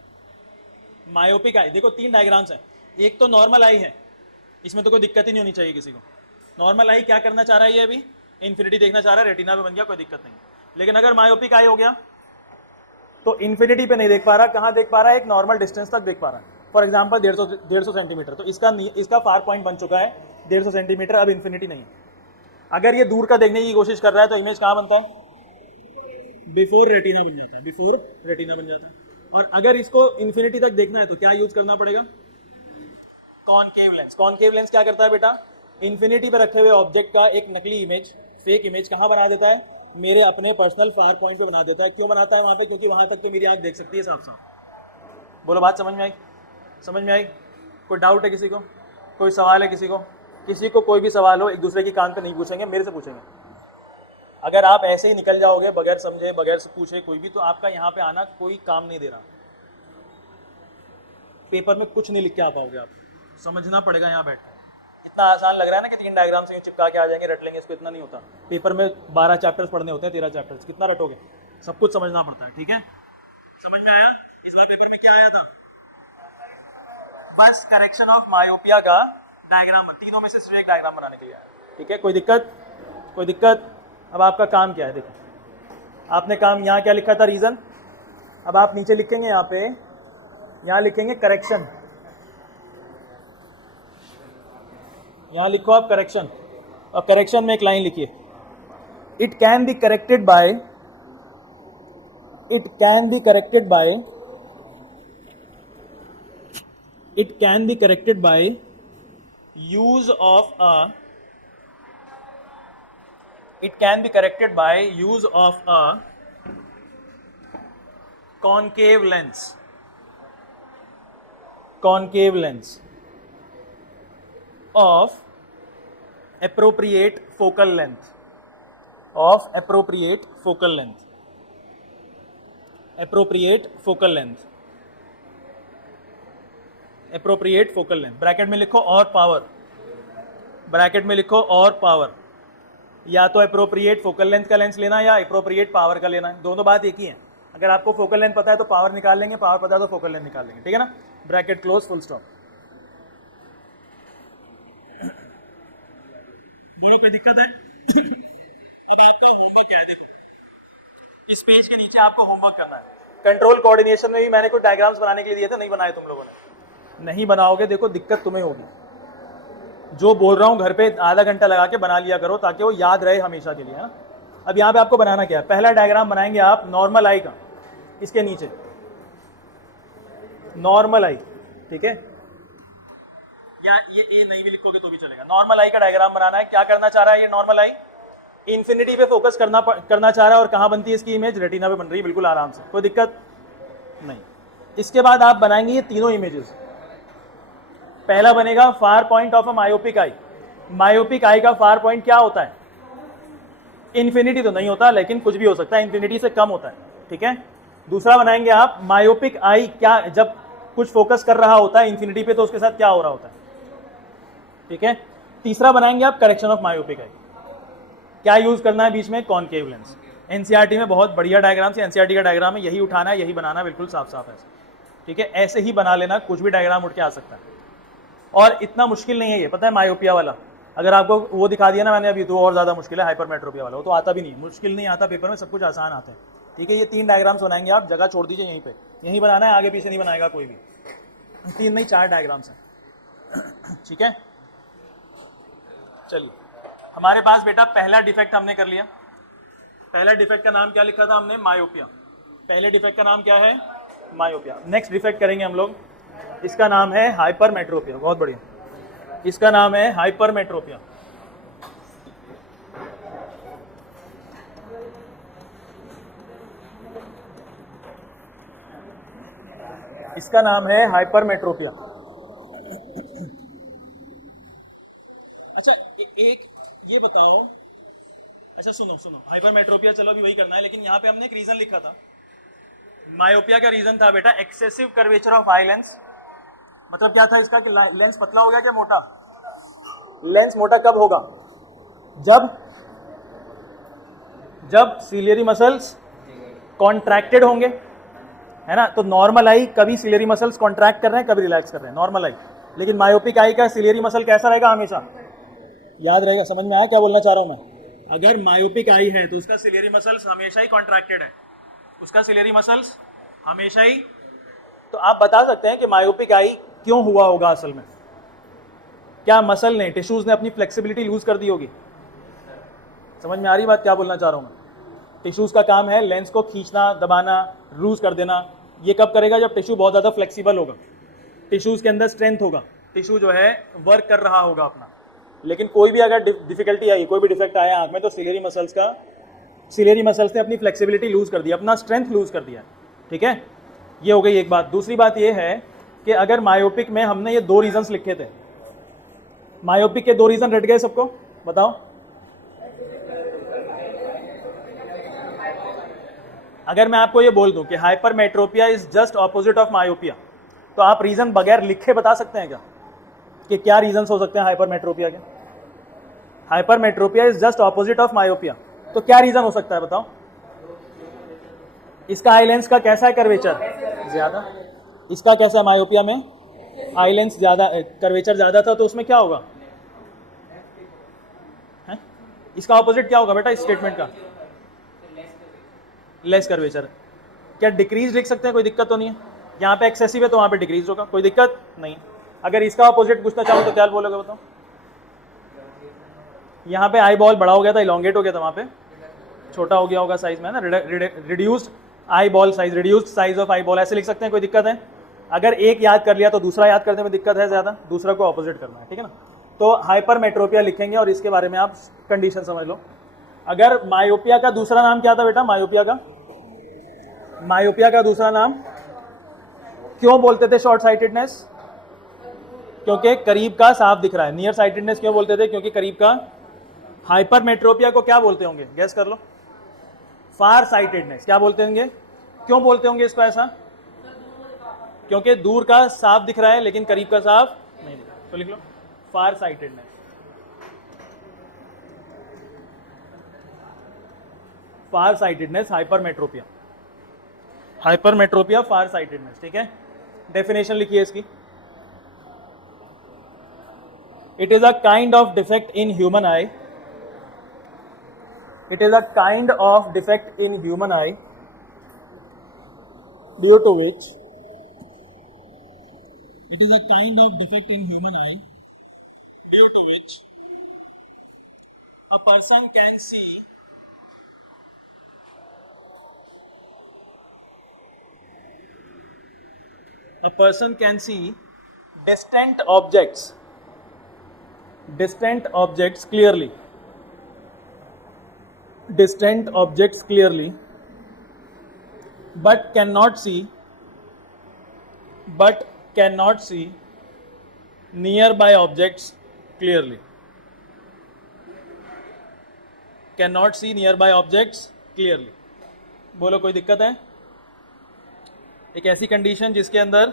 मायोपिक आई, देखो 3 डायग्राम्स हैं। एक तो नॉर्मल आई है, इसमें तो कोई दिक्कत ही नहीं होनी चाहिए किसी को। नॉर्मल आई क्या करना चाह रहा है? ये अभी इन्फिनिटी देखना चाह रहा है, रेटिना पे बन गया, कोई दिक्कत नहीं। लेकिन अगर मायोपिक आई हो गया तो इन्फिनिटी पे नहीं देख पा रहा, कहां देख पा रहा है? एक नॉर्मल डिस्टेंस तक देख पा रहा है। फॉर एग्जांपल 150 सेंटीमीटर, तो इसका फार पॉइंट बन चुका है 150 सेंटीमीटर, अब इन्फिनिटी नहीं है। अगर ये दूर का देखने की कोशिश कर रहा है तो इमेज कहां बनता है? बिफोर रेटिना बन जाता है, बिफोर रेटिना बन जाता है। और अगर इसको इन्फिनिटी तक देखना है तो क्या यूज करना पड़ेगा? Concave lens. कॉनकेव लेंस क्या करता है बेटा? इन्फिनिटी पे रखे हुए ऑब्जेक्ट का एक नकली इमेज, फेक इमेज कहां बना देता है? मेरे अपने पर्सनल फार पॉइंट पे बना देता है। क्यों बनाता है वहां पे? क्योंकि वहां तक तो मेरी आंख देख सकती है साफ साफ। बोलो बात समझ में आई? समझ में आई? कोई डाउट है किसी को? कोई सवाल है किसी को? किसी को कोई भी सवाल हो, एक दूसरे की कान पे नहीं पूछेंगे, मेरे से पूछेंगे। अगर आप ऐसे ही निकल जाओगे बगैर समझे, बगैर पूछे कोई भी, तो आपका यहाँ पे आना कोई काम नहीं दे रहा। पेपर में कुछ नहीं लिख के आ पाओगे आप, समझना पड़ेगा यहाँ बैठ। इतना आसान लग रहा है ना कि 3 डायग्राम से चिपका के आ जाएंगे, रट लेंगे, इसको इतना नहीं होता। पेपर में 12 चैप्टर्स पढ़ने होते हैं, 13 चैप्टर्स, कितना रटोगे? सब कुछ समझना पड़ता है, ठीक है? समझ में आया? इस बार पेपर में क्या आया था? बस करेक्शन ऑफ मायोपिया का डायग्राम, तीनों में से सिर्फ एक डायग्राम बनाने के लिए आया, ठीक है? कोई दिक्कत? कोई दिक्कत? अब आपका काम क्या है? देखो आपने काम यहाँ क्या लिखा था? रीजन। अब आप नीचे लिखेंगे, यहाँ पे यहाँ लिखेंगे करेक्शन, यहाँ लिखो आप करेक्शन, और करेक्शन में एक लाइन लिखिए, it can be corrected bye, it can be corrected bye, it can be corrected by use of a, it can be corrected by use of a concave lens, concave lens of appropriate focal length, of appropriate focal length, appropriate focal length, appropriate focal length। Bracket में लिखो और power, bracket में लिखो और power. या तो appropriate focal length का lens लेना या अप्रोप्रिएट पावर का लेना है, दोनों बात एक ही है। अगर आपको फोकल लेंथ पता है तो पावर निकाल लेंगे, पावर पता है तो फोकल लेंथ निकाल लेंगे, ठीक है ना? Bracket close, full stop. बोलो कोई दिक्कत है? अब आपका होमवर्क क्या है, देखो इस पेज के नीचे आपको होमवर्क करना है। कंट्रोल कोऑर्डिनेशन में भी मैंने कुछ डायग्राम्स बनाने के लिए दिए थे, नहीं बनाए तुम लोगों ने, नहीं बनाओगे देखो दिक्कत तुम्हें होगी। जो बोल रहा हूँ घर पे आधा घंटा लगा के बना लिया करो ताकि वो याद रहे हमेशा के लिए, है ना। अब यहाँ पे आपको बनाना क्या है, पहला डायग्राम बनाएंगे आप नॉर्मल आई का, इसके नीचे नॉर्मल आई, ठीक है, या ये ए नहीं भी लिखोगे तो भी चलेगा। नॉर्मल आई का डायग्राम बनाना है। क्या करना चाह रहा है ये नॉर्मल आई, इन्फिनिटी पे फोकस करना चाह रहा है, और कहाँ बनती है इसकी इमेज, रेटिना पे बन रही है, बिल्कुल आराम से, कोई दिक्कत नहीं। इसके बाद आप बनाएंगे ये तीनों इमेजेस। पहला बनेगा far point of a myopic eye. Myopic eye का फार पॉइंट क्या होता है, इन्फिनिटी तो नहीं होता लेकिन कुछ भी हो सकता है, इन्फिनिटी से कम होता है, ठीक है। दूसरा बनाएंगे आप मायोपिक आई, क्या जब कुछ फोकस कर रहा होता है इन्फिनिटी पे तो उसके साथ क्या हो रहा होता है, ठीक है। तीसरा बनाएंगे आप करेक्शन ऑफ मायोपिक आई। क्या यूज करना है बीच में, कॉनकेव लेंस। एनसीईआरटी में बहुत बढ़िया डायग्राम से, एनसीईआरटी का डायग्राम है, यही उठाना है यही बनाना, बिल्कुल साफ साफ है, ठीक है। ऐसे ही बना लेना, कुछ भी डायग्राम उठ के आ सकता है और इतना मुश्किल नहीं है ये, पता है मायोपिया वाला। अगर आपको वो दिखा दिया ना मैंने अभी तो और ज्यादा मुश्किल है, हाइपरमेट्रोपिया वाला वो तो आता भी नहीं, मुश्किल नहीं आता पेपर में, सब कुछ आसान आता है, ठीक है। ये 3 डायग्राम्स बनाएंगे आप, जगह छोड़ दीजिए यहीं पे, यहीं बनाना है, आगे पीछे नहीं बनाएगा कोई भी। 3 नहीं 4 डायग्राम्स हैं, ठीक है। चलिए हमारे पास बेटा पहला डिफेक्ट हमने कर लिया। पहला डिफेक्ट का नाम क्या लिखा था हमने, मायोपिया। पहले डिफेक्ट का नाम क्या है, मायोपिया। नेक्स्ट डिफेक्ट करेंगे हम लोग, इसका नाम है हाइपरमेट्रोपिया। बहुत बढ़िया, इसका नाम है हाइपरमेट्रोपिया। इसका नाम है हाइपरमेट्रोपिया। अच्छा एक ये बताओ, अच्छा सुनो सुनो, हाइपरमेट्रोपिया चलो अभी वही करना है, लेकिन यहाँ पे हमने एक रीजन लिखा था। मायोपिया का रीजन था बेटा excessive curvature of eye lens. मतलब क्या था इसका कि लेंस पतला हो गया क्या मोटा। लेंस मोटा कब होगा, जब सिलियरी मसल्स कॉन्ट्रैक्टेड होंगे, है ना। तो नॉर्मल आई कभी सिलियरी मसल्स कॉन्ट्रैक्ट कर रहे हैं कभी रिलैक्स कर रहे हैं, नॉर्मल आई। लेकिन मायोपिक आई का सिलियरी मसल कैसा रहेगा, हमेशा याद रहेगा। समझ में आया क्या बोलना चाह रहा हूं मैं, अगर मायोपिक आई है तो उसका सिलियरी मसल्स हमेशा ही कॉन्ट्रैक्टेड है, उसका सिलियरी मसल्स हमेशा ही। तो आप बता सकते हैं कि मायोपिक आई क्यों हुआ होगा असल में, क्या मसल ने, टिश्यूज ने अपनी फ्लेक्सिबिलिटी लूज कर दी होगी। समझ में आ रही बात क्या बोलना चाह रहा हूं मैं। टिश्यूज का काम है लेंस को खींचना, दबाना, लूज कर देना। ये कब करेगा, जब टिश्यू बहुत ज़्यादा फ्लेक्सिबल होगा, टिश्यूज के अंदर स्ट्रेंथ होगा, टिश्यू जो है वर्क कर रहा होगा अपना। लेकिन कोई भी अगर डिफिकल्टी आई, कोई भी डिफेक्ट आया आंख में, तो सिलियरी मसल्स ने अपनी फ्लेक्सिबिलिटी लूज कर दिया, अपना स्ट्रेंथ लूज कर दिया, ठीक है। ये हो गई एक बात। दूसरी बात ये है कि अगर मायोपिक में हमने ये 2 रीजंस लिखे थे, मायोपिक के 2 रीजन रट गए सबको, बताओ। अगर मैं आपको ये बोल दूं कि hypermetropia is just opposite of myopia, तो आप रीजन बगैर लिखे बता सकते हैं क्या कि क्या रीजंस हो सकते हैं हाइपरमेट्रोपिया के। Hypermetropia is just opposite of myopia, तो क्या रीजन हो सकता है बताओ। इसका आई लेंस का कैसा है कर्वेचर, ज्यादा। इसका कैसा है, मायोपिया में आई लेंस ज्यादा, कर्वेचर ज्यादा था, तो उसमें क्या होगा है? इसका ऑपोजिट क्या होगा बेटा इस स्टेटमेंट का, लेस कर्वेचर। क्या डिक्रीज लिख सकते हैं, कोई दिक्कत तो नहीं है। यहाँ पे एक्सेसिव है तो वहाँ पे डिक्रीज होगा, कोई दिक्कत नहीं। अगर इसका अपोजिट पूछना चाहूँ तो क्या बोलोगे बताओ। यहाँ पे आई बॉल बड़ा हो गया था, इलोंगेट हो गया था, वहाँ पे छोटा हो गया होगा साइज में, है ना। Reduced eye ball size, reduced size of eye ball, ऐसे लिख सकते हैं, कोई दिक्कत है। अगर एक याद कर लिया तो दूसरा याद करने में दिक्कत है ज़्यादा, दूसरा को ऑपोजिट करना है, ठीक है ना। तो हाइपरमेट्रोपिया लिखेंगे और इसके बारे में आप कंडीशन समझ लो। अगर मायोपिया का दूसरा नाम क्या था बेटा, मायोपिया का दूसरा नाम क्यों बोलते थे शॉर्ट साइटेडनेस, क्योंकि करीब का साफ दिख रहा है। नियर साइटेडनेस क्यों बोलते थे, क्योंकि करीब का। हाइपरमेट्रोपिया को क्या बोलते होंगे, गैस कर लो। फार साइटेडनेस क्या बोलते होंगे, क्यों बोलते होंगे इसको ऐसा, क्योंकि दूर का साफ दिख रहा है लेकिन करीब का साफ नहीं दिख रहा। तो लिख लो far sightedness. Far sightedness hypermetropia, hypermetropia far sightedness, ठीक है। डेफिनेशन लिखिए इसकी। It is a kind of defect in human eye It is a kind of defect in human eye due to which a person can see distant objects clearly, but cannot see nearby objects clearly. बोलो कोई दिक्कत है? एक ऐसी condition जिसके अंदर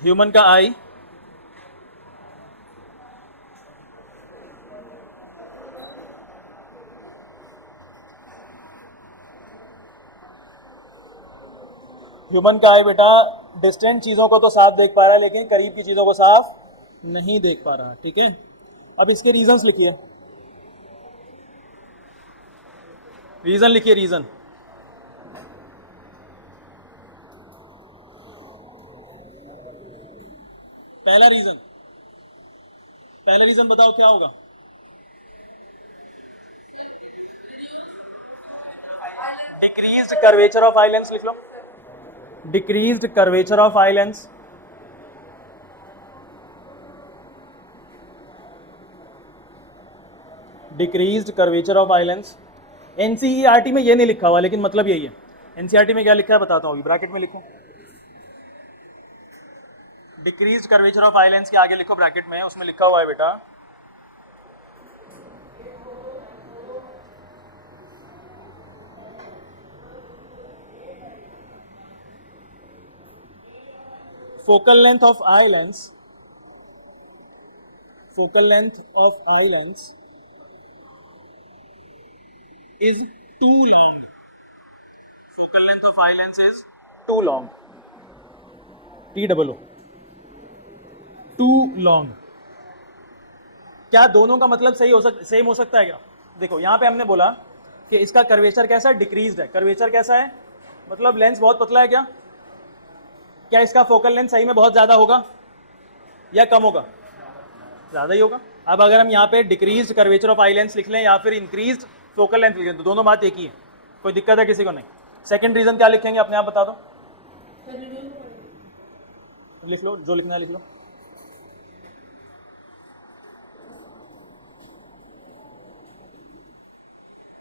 human का आई बेटा डिस्टेंट चीजों को तो साफ देख पा रहा है लेकिन करीब की चीजों को साफ नहीं देख पा रहा. ठीक है, अब इसके रीजंस लिखिए. रीजन पहला रीजन बताओ क्या होगा? Decreased curvature of eye lens लिख लो. Decreased curvature of eye lens. NCERT में ये नहीं लिखा हुआ लेकिन मतलब यही है. एनसीईआरटी में क्या लिखा है बताता हूँ, ब्रैकेट में लिखो. Decreased curvature of eye lens के आगे लिखो ब्रैकेट में, उसमें लिखा हुआ है बेटा focal length of eye lens is too long. too long. क्या दोनों का मतलब सेम हो सकता है क्या? देखो यहां पे हमने बोला कि इसका कर्वेचर कैसा है? डिक्रीज्ड है. कर्वेचर कैसा है मतलब लेंस बहुत पतला है क्या? क्या इसका फोकल लेंथ सही में बहुत ज्यादा होगा या कम होगा? ज्यादा ही होगा. अब अगर हम यहाँ पे decreased curvature of eye lens लिख लें या फिर इंक्रीज्ड फोकल लेंथ लिख लें तो दोनों बात एक ही है. कोई दिक्कत है किसी को? नहीं. सेकंड रीजन क्या लिखेंगे अपने आप बता दो. लिख लो जो लिखना है लिख लो.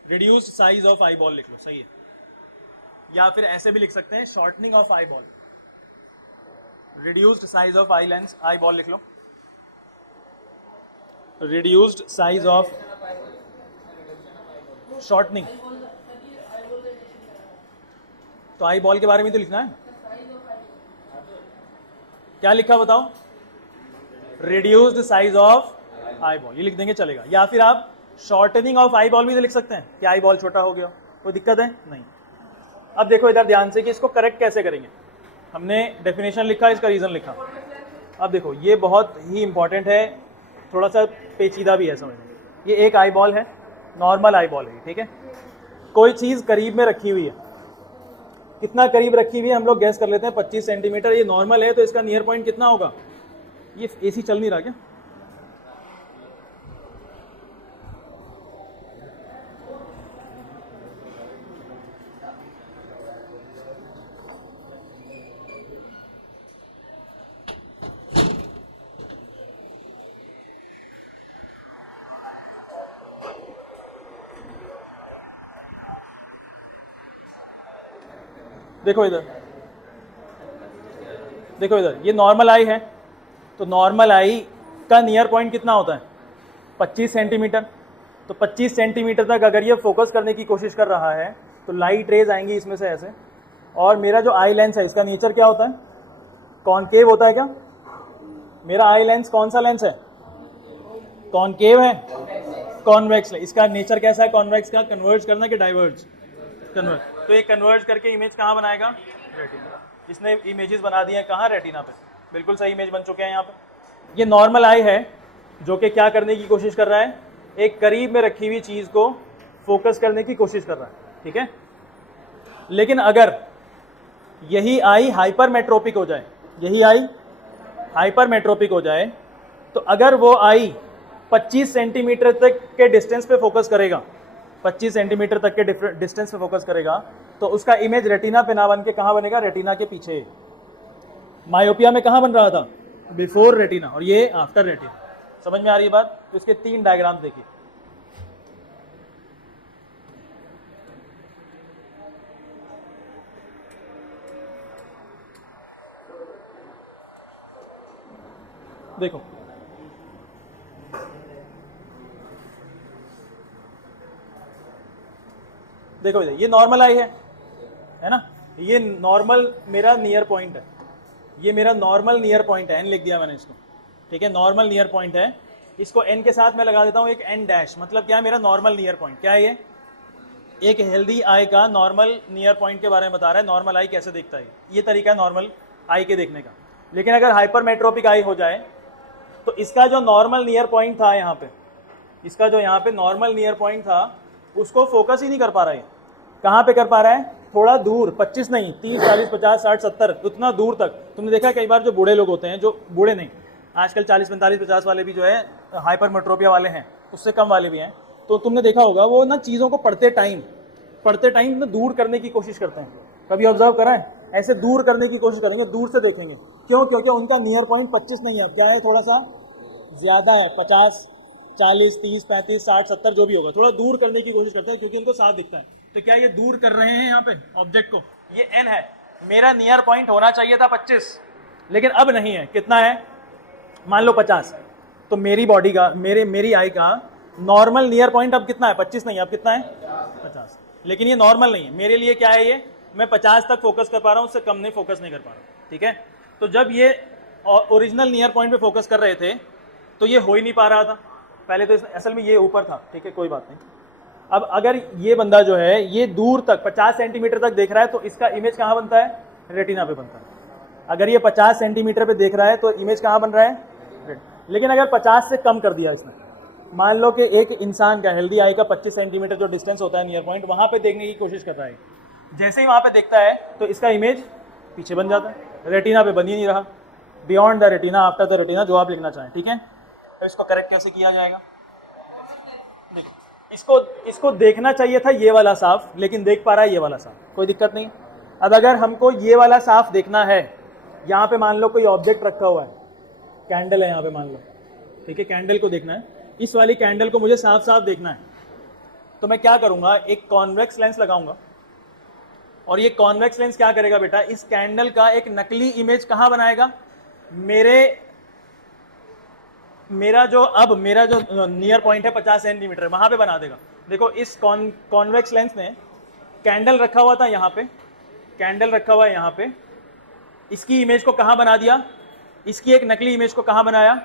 Reduced size of eyeball लिख लो. सही है. या फिर ऐसे भी लिख सकते हैं shortening of eyeball. Reduced size of eye lens eyeball लिख लो. Reduced size of shortening. तो आई बॉल के बारे में तो लिखना है. क्या लिखा बताओ? Reduced size of eye ball, ये लिख देंगे चलेगा. या फिर आप शॉर्टनिंग ऑफ आई बॉल भी तो लिख सकते हैं कि आई बॉल छोटा हो गया. कोई दिक्कत है? नहीं. अब देखो इधर ध्यान से कि इसको करेक्ट कैसे करेंगे. हमने डेफिनेशन लिखा, इसका रीजन लिखा. अब देखो ये बहुत ही इंपॉर्टेंट है, थोड़ा सा पेचीदा भी है समझने. ये एक आई बॉल है, नॉर्मल आई बॉल है. ठीक है, कोई चीज़ करीब में रखी हुई है. कितना करीब रखी हुई है हम लोग गैस कर लेते हैं 25 सेंटीमीटर. ये नॉर्मल है तो इसका नियर पॉइंट कितना होगा? ये एसी चल नहीं रहा क्या? देखो इधर, ये नॉर्मल आई है तो नॉर्मल आई का नियर पॉइंट कितना होता है? 25 सेंटीमीटर. तो 25 सेंटीमीटर तक अगर ये फोकस करने की कोशिश कर रहा है तो लाइट रेज आएंगी इसमें से ऐसे. और मेरा जो आई लेंस है इसका नेचर क्या होता है? कॉनकेव होता है क्या? मेरा आई लेंस कौन सा लेंस है? कॉनकेव है, कॉन्वेक्स है. इसका नेचर कैसा है कॉन्वेक्स का? कन्वर्ज करना कि डाइवर्ज? कन्वर्ज. तो ये कन्वर्ज करके इमेज कहाँ बनाएगा? रेटिना. इसने इमेजेस बना दिए हैं कहाँ? रेटिना पे. बिल्कुल सही इमेज बन चुके हैं यहाँ पे. ये नॉर्मल आई है जो कि क्या करने की कोशिश कर रहा है? एक करीब में रखी हुई चीज को फोकस करने की कोशिश कर रहा है, ठीक है। लेकिन अगर यही आई हाइपरमेट्रोपिक हो जाए, यही आई हाइपरमेट्रोपिक हो जाए, तो अगर वो आई 25 सेंटीमीटर तक के डिस्टेंस पे फोकस करेगा, 25 सेंटीमीटर तक के डिस्टेंस पे फोकस करेगा, तो उसका इमेज रेटिना पे ना बन के कहाँ बनेगा, रेटिना के पीछे। मायोपिया में कहाँ बन रहा था, बिफोर रेटिना, और ये आफ्टर रेटिना। समझ में आ रही है बात? तो इसके 3 डायग्राम देखिए। देखो देखो इधर, ये नॉर्मल आई है ना, ये नॉर्मल मेरा नियर पॉइंट है, ये मेरा नॉर्मल नियर पॉइंट है, एन लिख दिया मैंने इसको, ठीक है। नॉर्मल नियर पॉइंट है, इसको एन के साथ मैं लगा देता हूँ एक एन डैश, मतलब क्या है, मेरा नॉर्मल नियर पॉइंट। क्या है ये? एक हेल्दी आई का नॉर्मल नियर पॉइंट के बारे में बता रहा है, नॉर्मल आई कैसे देखता है, ये तरीका है नॉर्मल आई के देखने का। लेकिन अगर हाइपरमेट्रोपिक आई हो जाए तो इसका जो नॉर्मल नियर पॉइंट था यहाँ पे, इसका जो यहाँ पे नॉर्मल नियर पॉइंट था, उसको फोकस ही नहीं कर पा रहा है। कहाँ पे कर पा रहा है? थोड़ा दूर, 25 नहीं, 30, 40, 50, 60, 70, उतना दूर तक। तुमने देखा कई बार जो बूढ़े लोग होते हैं, जो बूढ़े नहीं, आजकल 40, 45, 50 वाले भी जो है हाइपरमेट्रोपिया वाले हैं, उससे कम वाले भी हैं, तो तुमने देखा होगा वो ना चीज़ों को पढ़ते टाइम ना दूर करने की कोशिश करते हैं। कभी ऑब्जर्व करा है? ऐसे दूर करने की कोशिश करेंगे, दूर से देखेंगे। क्यों? क्योंकि उनका नियर पॉइंट 25 नहीं है, क्या है, थोड़ा सा ज़्यादा है, 50, 40, 30, 35, 60, 70 जो भी होगा, थोड़ा दूर करने की कोशिश करते हैं क्योंकि उनको साफ दिखता है। तो क्या ये दूर कर रहे हैं यहाँ पे ऑब्जेक्ट को? ये एन है, मेरा नियर पॉइंट होना चाहिए था 25, लेकिन अब नहीं है। कितना है? मान लो 50। तो मेरी बॉडी का, मेरी आई का नॉर्मल नियर पॉइंट अब कितना है? 25 नहीं, अब कितना है? 50। लेकिन ये नॉर्मल नहीं है मेरे लिए। क्या है ये? मैं 50 तक फोकस कर पा रहा हूँ, उससे कम नहीं फोकस नहीं कर पा रहा हूँ, ठीक है। तो जब ये ओरिजिनल नियर पॉइंट पे फोकस कर रहे थे तो ये हो ही नहीं पा रहा था। पहले तो असल में ये ऊपर था, ठीक है, कोई बात नहीं। अब अगर ये बंदा जो है ये दूर तक 50 सेंटीमीटर तक देख रहा है, तो इसका इमेज कहाँ बनता है? रेटिना पे बनता है। अगर ये 50 सेंटीमीटर पे देख रहा है तो इमेज कहाँ बन रहा है? लेकिन अगर 50 से कम कर दिया इसने, मान लो कि एक इंसान का, हेल्दी आई का 25 सेंटीमीटर जो डिस्टेंस होता है नियर पॉइंट, वहाँ पे देखने की कोशिश कर रहा है, जैसे ही वहाँ पे देखता है तो इसका इमेज पीछे बन जाता है, रेटिना पे बन ही नहीं रहा। Beyond the retina, after the retina, जो आप लिखना चाहें, ठीक है। तो इसको करेक्ट कैसे किया जाएगा? देखो, इसको देखना चाहिए था ये वाला साफ, लेकिन देख पा रहा है ये वाला साफ, कोई दिक्कत नहीं। अब अगर हमको ये वाला साफ देखना है, यहाँ पे मान लो कोई ऑब्जेक्ट रखा हुआ है, कैंडल है यहाँ पे मान लो, ठीक है, कैंडल को देखना है, इस वाली कैंडल को मुझे साफ साफ देखना है, तो मैं क्या करूँगा, एक कॉन्वेक्स लेंस लगाऊंगा। और ये कॉन्वेक्स लेंस क्या करेगा बेटा? इस कैंडल का एक नकली इमेज कहाँ बनाएगा? मेरा जो नियर पॉइंट है 50 सेंटीमीटर, वहां पे बना देगा। देखो, इस कॉन्वेक्स लेंस ने कैंडल रखा हुआ था यहाँ पे, कैंडल रखा हुआ है यहाँ पे, इसकी इमेज को कहाँ बना दिया? इसकी एक नकली इमेज को कहाँ बनाया?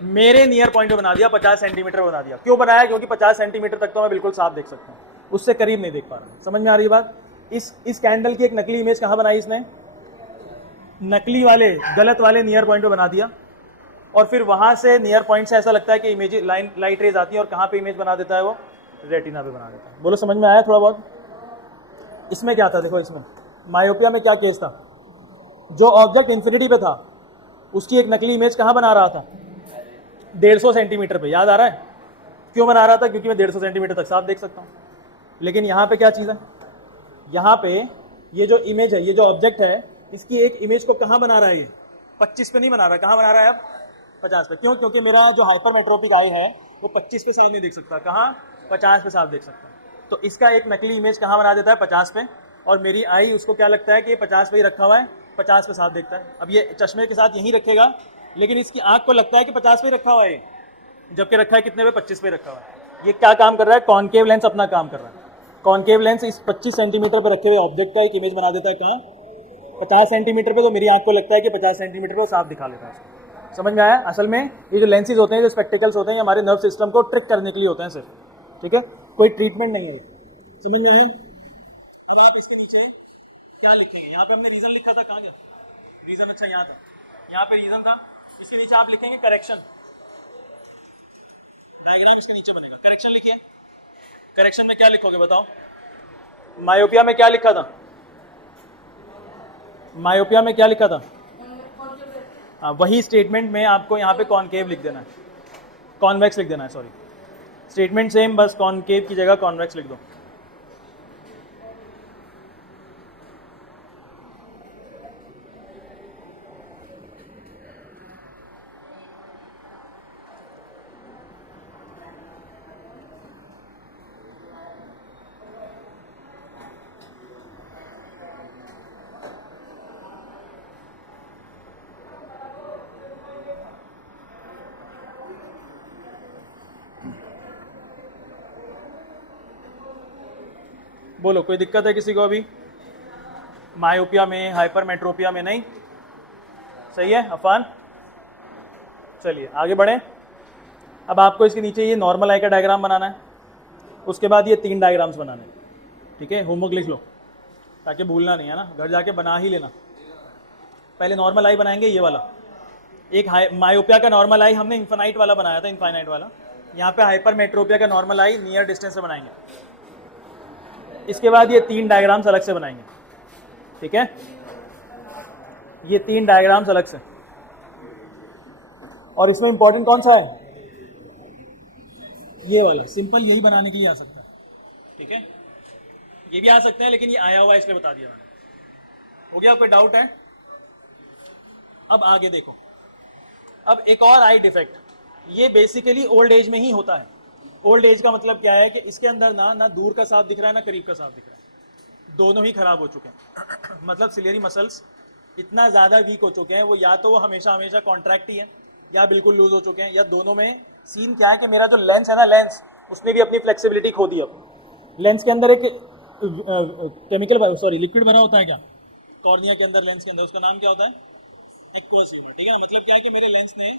मेरे नियर पॉइंट पे बना दिया, 50 सेंटीमीटर बना दिया। क्यों बनाया? क्योंकि 50 सेंटीमीटर तक तो मैं बिल्कुल साफ देख सकता हूँ, उससे करीब नहीं देख पा रहा। समझ में आ रही है बात? इस कैंडल की एक नकली इमेज कहाँ बनाई इसने? नकली वाले, गलत वाले नियर पॉइंट पे बना दिया, और फिर वहां से नियर पॉइंट से ऐसा लगता है कि इमेज लाइट रेज आती है, और कहाँ पे इमेज बना देता है वो? रेटिना पे बना देता है। बोलो, समझ में आया थोड़ा बहुत? इसमें क्या था? देखो, इसमें मायोपिया में क्या केस था? जो ऑब्जेक्ट इंफिनिटी पे था उसकी एक नकली इमेज कहाँ बना रहा था? 150 सेंटीमीटर पे। याद आ रहा है क्यों बना रहा था? क्योंकि मैं 150 सेंटीमीटर तक साफ देख सकता हूँ। लेकिन यहाँ पे क्या चीज़ है? यहाँ पे ये जो इमेज है, ये जो ऑब्जेक्ट है, इसकी एक इमेज को कहाँ बना रहा है? ये 25 पे नहीं बना रहा, कहाँ बना रहा है अब? 50 पे। क्यों? क्योंकि मेरा जो हाइपरमेट्रोपिक आई है वो 25 पे साफ नहीं देख सकता, कहाँ? 50 पे साफ देख सकता है। तो इसका एक नकली इमेज कहाँ बना देता है? 50 पे। और मेरी आई, उसको क्या लगता है कि ये 50 पे ही रखा हुआ है, 50 पे साफ देखता है। अब ये चश्मे के साथ यहीं रखेगा, लेकिन इसकी आंख को लगता है कि 50 पे रखा हुआ है, जबकि रखा है कितने पे? 25 पे रखा हुआ है। ये क्या काम कर रहा है? कॉनकेव लेंस अपना काम कर रहा है। कॉनकेव लेंस इस 25 सेंटीमीटर पे रखे हुए ऑब्जेक्ट का एक इमेज बना देता है, कहाँ? 50 सेंटीमीटर पे। तो मेरी आंख को लगता है कि 50 सेंटीमीटर पे वो साफ दिखा लेता है। समझ में आया? असल में ये जो लेंसेज होते हैं, जो स्पेक्टिकल्स होते हैं, हमारे नर्व सिस्टम को ट्रिक करने के लिए होते हैं सिर्फ, ठीक है, कोई ट्रीटमेंट नहीं है। समझ में आया? अब आप इसके नीचे क्या लिखेंगे? यहाँ पे हमने रीजन लिखा था, कहाँ गया रीजन? अच्छा, यहाँ था, यहाँ पे रीजन था। इसके नीचे आप लिखेंगे करेक्शन। डायग्राम इसके नीचे बनेगा। करेक्शन लिखिए, करेक्शन में क्या लिखोगे बताओ? मायोपिया में क्या लिखा था? मायोपिया में क्या लिखा था? वही स्टेटमेंट में आपको यहाँ पे कॉनकेव लिख देना है, कॉन्वेक्स लिख देना है, सॉरी। स्टेटमेंट सेम, बस कॉनकेव की जगह कॉन्वेक्स लिख दो। बोलो, कोई दिक्कत है किसी को अभी? मायोपिया में, हाइपरमेट्रोपिया में नहीं? सही है अफान? चलिए आगे बढ़े। अब आपको इसके नीचे ये नॉर्मल आई का डायग्राम बनाना है, उसके बाद ये 3 डायग्राम्स बनाने हैं, ठीक है? होमवर्क लिख लो ताकि भूलना नहीं है ना, घर जाके बना ही लेना। पहले नॉर्मल आई बनाएंगे, ये वाला एक मायोपिया का नॉर्मल आई हमने इन्फाइनाइट वाला बनाया था, इनफाइनाइट वाला। यहाँ पे हाइपरमेट्रोपिया का नॉर्मल आई नियर डिस्टेंस से बनाएंगे। इसके बाद ये 3 डायग्राम्स अलग से बनाएंगे, ठीक है? ये 3 डायग्राम्स अलग से। और इसमें इंपॉर्टेंट कौन सा है? ये वाला। सिंपल यही बनाने के लिए आ सकता है, ठीक है? ये भी आ सकता है, लेकिन ये आया हुआ है इसलिए बता दिया मैंने। हो गया? कोई डाउट है? अब आगे देखो। अब एक और आई डिफेक्ट, ये बेसिकली ओल्ड एज में ही होता है। ओल्ड एज का मतलब क्या है कि इसके अंदर ना दूर का सांप दिख रहा है ना करीब का सांप दिख रहा है, दोनों ही खराब हो चुके हैं। मतलब सिलियरी मसल्स इतना ज़्यादा वीक हो चुके हैं, वो या तो वो हमेशा हमेशा कॉन्ट्रैक्ट ही है या बिल्कुल लूज हो चुके हैं, या दोनों में। सीन क्या है कि मेरा जो लेंस है ना, लेंस उसने भी अपनी फ्लेक्सिबिलिटी खो दी। अब लेंस के अंदर एक केमिकल, सॉरी लिक्विड बना होता है क्या कॉर्निया के अंदर, लेंस के अंदर, उसका नाम क्या होता है? एक्वस ह्यूमर, ठीक है? मतलब क्या है कि मेरे लेंस ने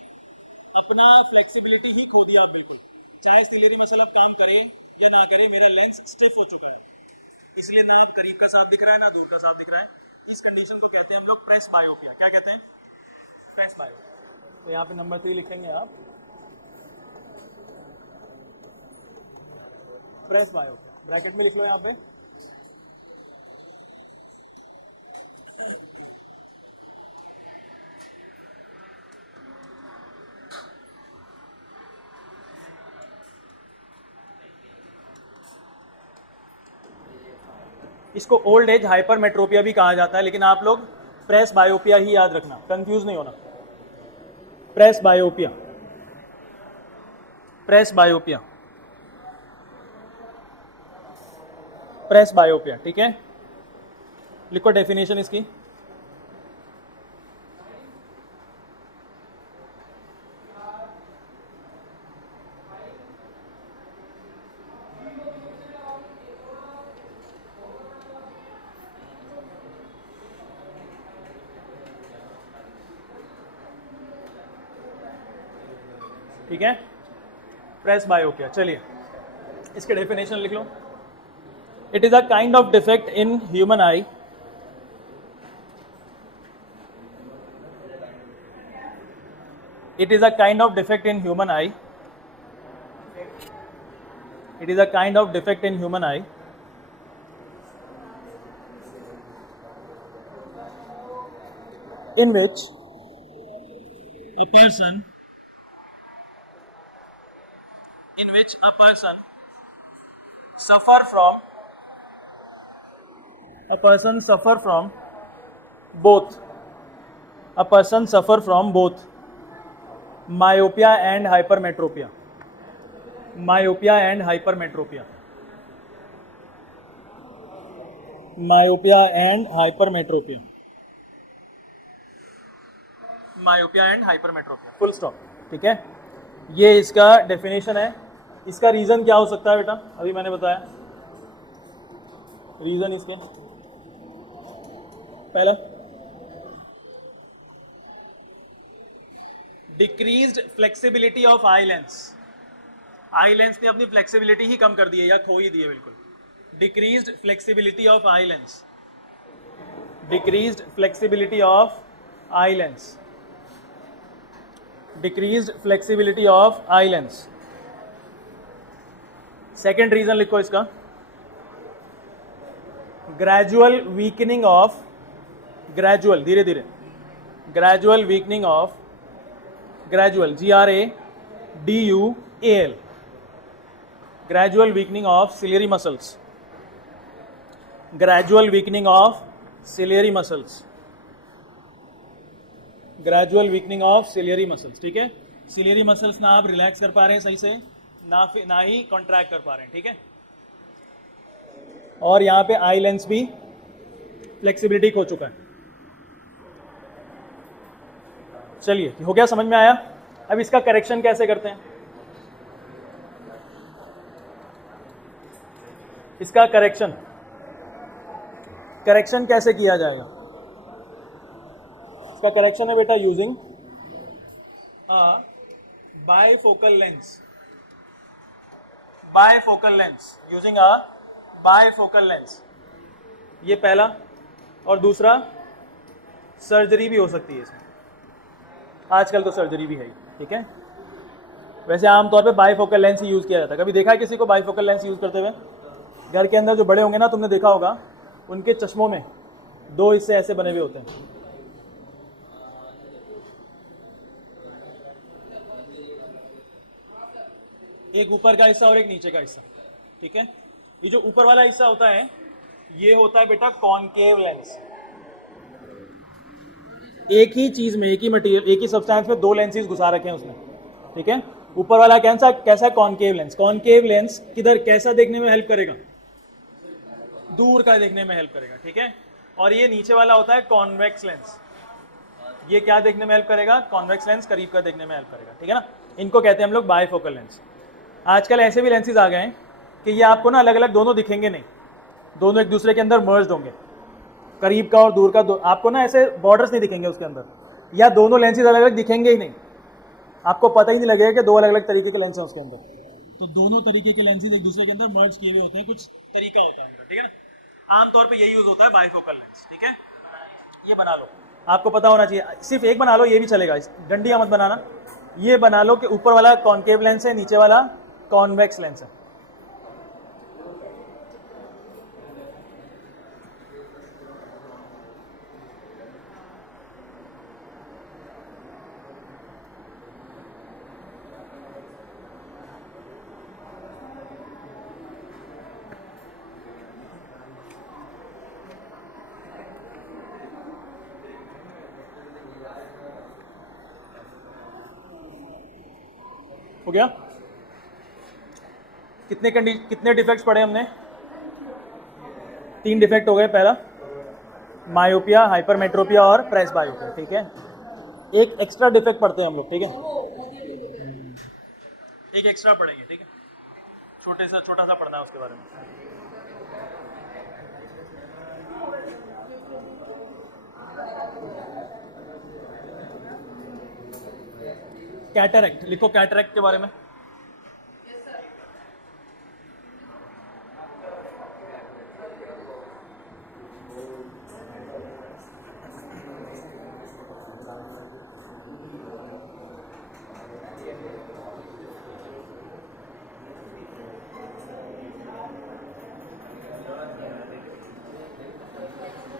अपना फ्लेक्सिबिलिटी ही खो दिया बिल्कुल। चाहे सिलियरी मसल अब काम करे या ना करे, मेरा लेंस स्टिफ हो चुका है। इसलिए ना आप करीब का सांप दिख रहा है ना दूर का सांप दिख रहा है। इस कंडीशन को कहते हैं हम लोग प्रेस बायोपिया। क्या कहते हैं? प्रेस बायोपिया। तो यहाँ पे नंबर 3 लिखेंगे आप, प्रेस बायोपिया, ब्रैकेट में लिख लो यहाँ पे। इसको ओल्ड एज हाइपरमेट्रोपिया भी कहा जाता है, लेकिन आप लोग प्रेस बायोपिया ही याद रखना, कंफ्यूज नहीं होना। Presbyopia, presbyopia, presbyopia, ठीक है? लिखो डेफिनेशन इसकी। ठीक है? Presbyopia. चलिए इसके डेफिनेशन लिख लो। It is a kind of defect in human eye it is a kind of defect in human eye, it is a kind of defect in human eye in which a person suffer from both myopia and hypermetropia, myopia and hypermetropia, myopia and hypermetropia, myopia and hypermetropia, full stop, ठीक है? ये इसका definition है। इसका reason क्या हो सकता है बेटा? अभी मैंने बताया रीजन इसके। पहला, decreased flexibility of eye lens. Eye lens ने अपनी फ्लेक्सिबिलिटी ही कम कर दी है या खो ही दी है बिल्कुल। Decreased flexibility of eye lens, decreased flexibility of eye lens, decreased flexibility of eye lens. Second reason लिखो इसका, ग्रेजुअल वीकनिंग ऑफ, ग्रेजुअल धीरे धीरे, gradual weakening of, gradual GRADUAL, gradual weakening of ciliary muscles, gradual weakening of ciliary muscles, gradual weakening of ciliary muscles. ठीक है, ciliary muscles ना आप relax कर पा रहे हैं सही से, ना ही कॉन्ट्रैक्ट कर पा रहे हैं। ठीक है, और यहाँ पे आई लेंस भी फ्लेक्सिबिलिटी खो चुका है। चलिए, हो गया, समझ में आया। अब इसका करेक्शन कैसे करते हैं, इसका करेक्शन कैसे किया जाएगा। इसका करेक्शन है बेटा using bifocal lens, bifocal lens, using a bifocal lens. ये पहला, और दूसरा सर्जरी भी हो सकती है इसमें, आजकल तो सर्जरी भी है। ठीक है, वैसे आमतौर पे बायफोकल लेंस ही यूज किया जाता है। कभी देखा है किसी को बायफोकल लेंस यूज करते हुए? घर के अंदर जो बड़े होंगे ना, तुमने देखा होगा, उनके चश्मों में दो हिस्से ऐसे बने हुए होते हैं। एक ऊपर का हिस्सा और एक नीचे का हिस्सा। ठीक है, ये जो ऊपर वाला हिस्सा होता है, ये होता है बेटा कॉनकेव लेंस। एक ही चीज में, एक ही मटेरियल, एक ही सब्सटेंस में दो लेंसेज घुसा रखे हैं उसमें। ठीक है, ऊपर वाला कैसा कॉनकेव लेंस। कॉनकेव लेंस किधर, कैसा देखने में हेल्प करेगा, दूर का देखने में हेल्प करेगा। ठीक है, और ये नीचे वाला होता है कॉन्वेक्स लेंस। ये क्या देखने में हेल्प करेगा, कॉन्वेक्स लेंस, करीब का देखने में हेल्प करेगा। ठीक है ना, इनको कहते हैं हम लोग बायफोकल लेंस। आजकल ऐसे भी लेंसेज आ गए हैं कि ये आपको ना अलग अलग दोनों दिखेंगे नहीं, दोनों एक दूसरे के अंदर मर्ज होंगे, करीब का और दूर का आपको ना ऐसे बॉर्डर्स नहीं दिखेंगे उसके अंदर, या दोनों लेंसेज अलग अलग दिखेंगे ही नहीं, आपको पता ही नहीं लगेगा कि दो अलग अलग तरीके के लेंस हैं उसके अंदर। तो दोनों तरीके के लेंसेज एक दूसरे के अंदर मर्ज किए हुए होते हैं, कुछ तरीका होता है उनका। ठीक है ना, आमतौर पे यही यूज होता है बायफोकल लेंस। ठीक है, ये बना लो, आपको पता होना चाहिए। सिर्फ एक बना लो, ये भी चलेगा, डंडियां मत बनाना। ये बना लो कि ऊपर वाला कॉनकेव लेंस है, नीचे वाला कॉन्वेक्स लेंस है। हो गया, कितने डिफेक्ट्स पढ़े हमने? 3 डिफेक्ट हो गए। पहला मायोपिया, हाइपरमेट्रोपिया और प्रेस बायोपिया। ठीक है, एक एक्स्ट्रा डिफेक्ट पढ़ते हैं हम लोग। ठीक है, एक एक्स्ट्रा पढ़ेंगे। ठीक है, छोटा सा पढ़ना है उसके बारे में। कैटरैक्ट लिखो, कैटरैक्ट के बारे में।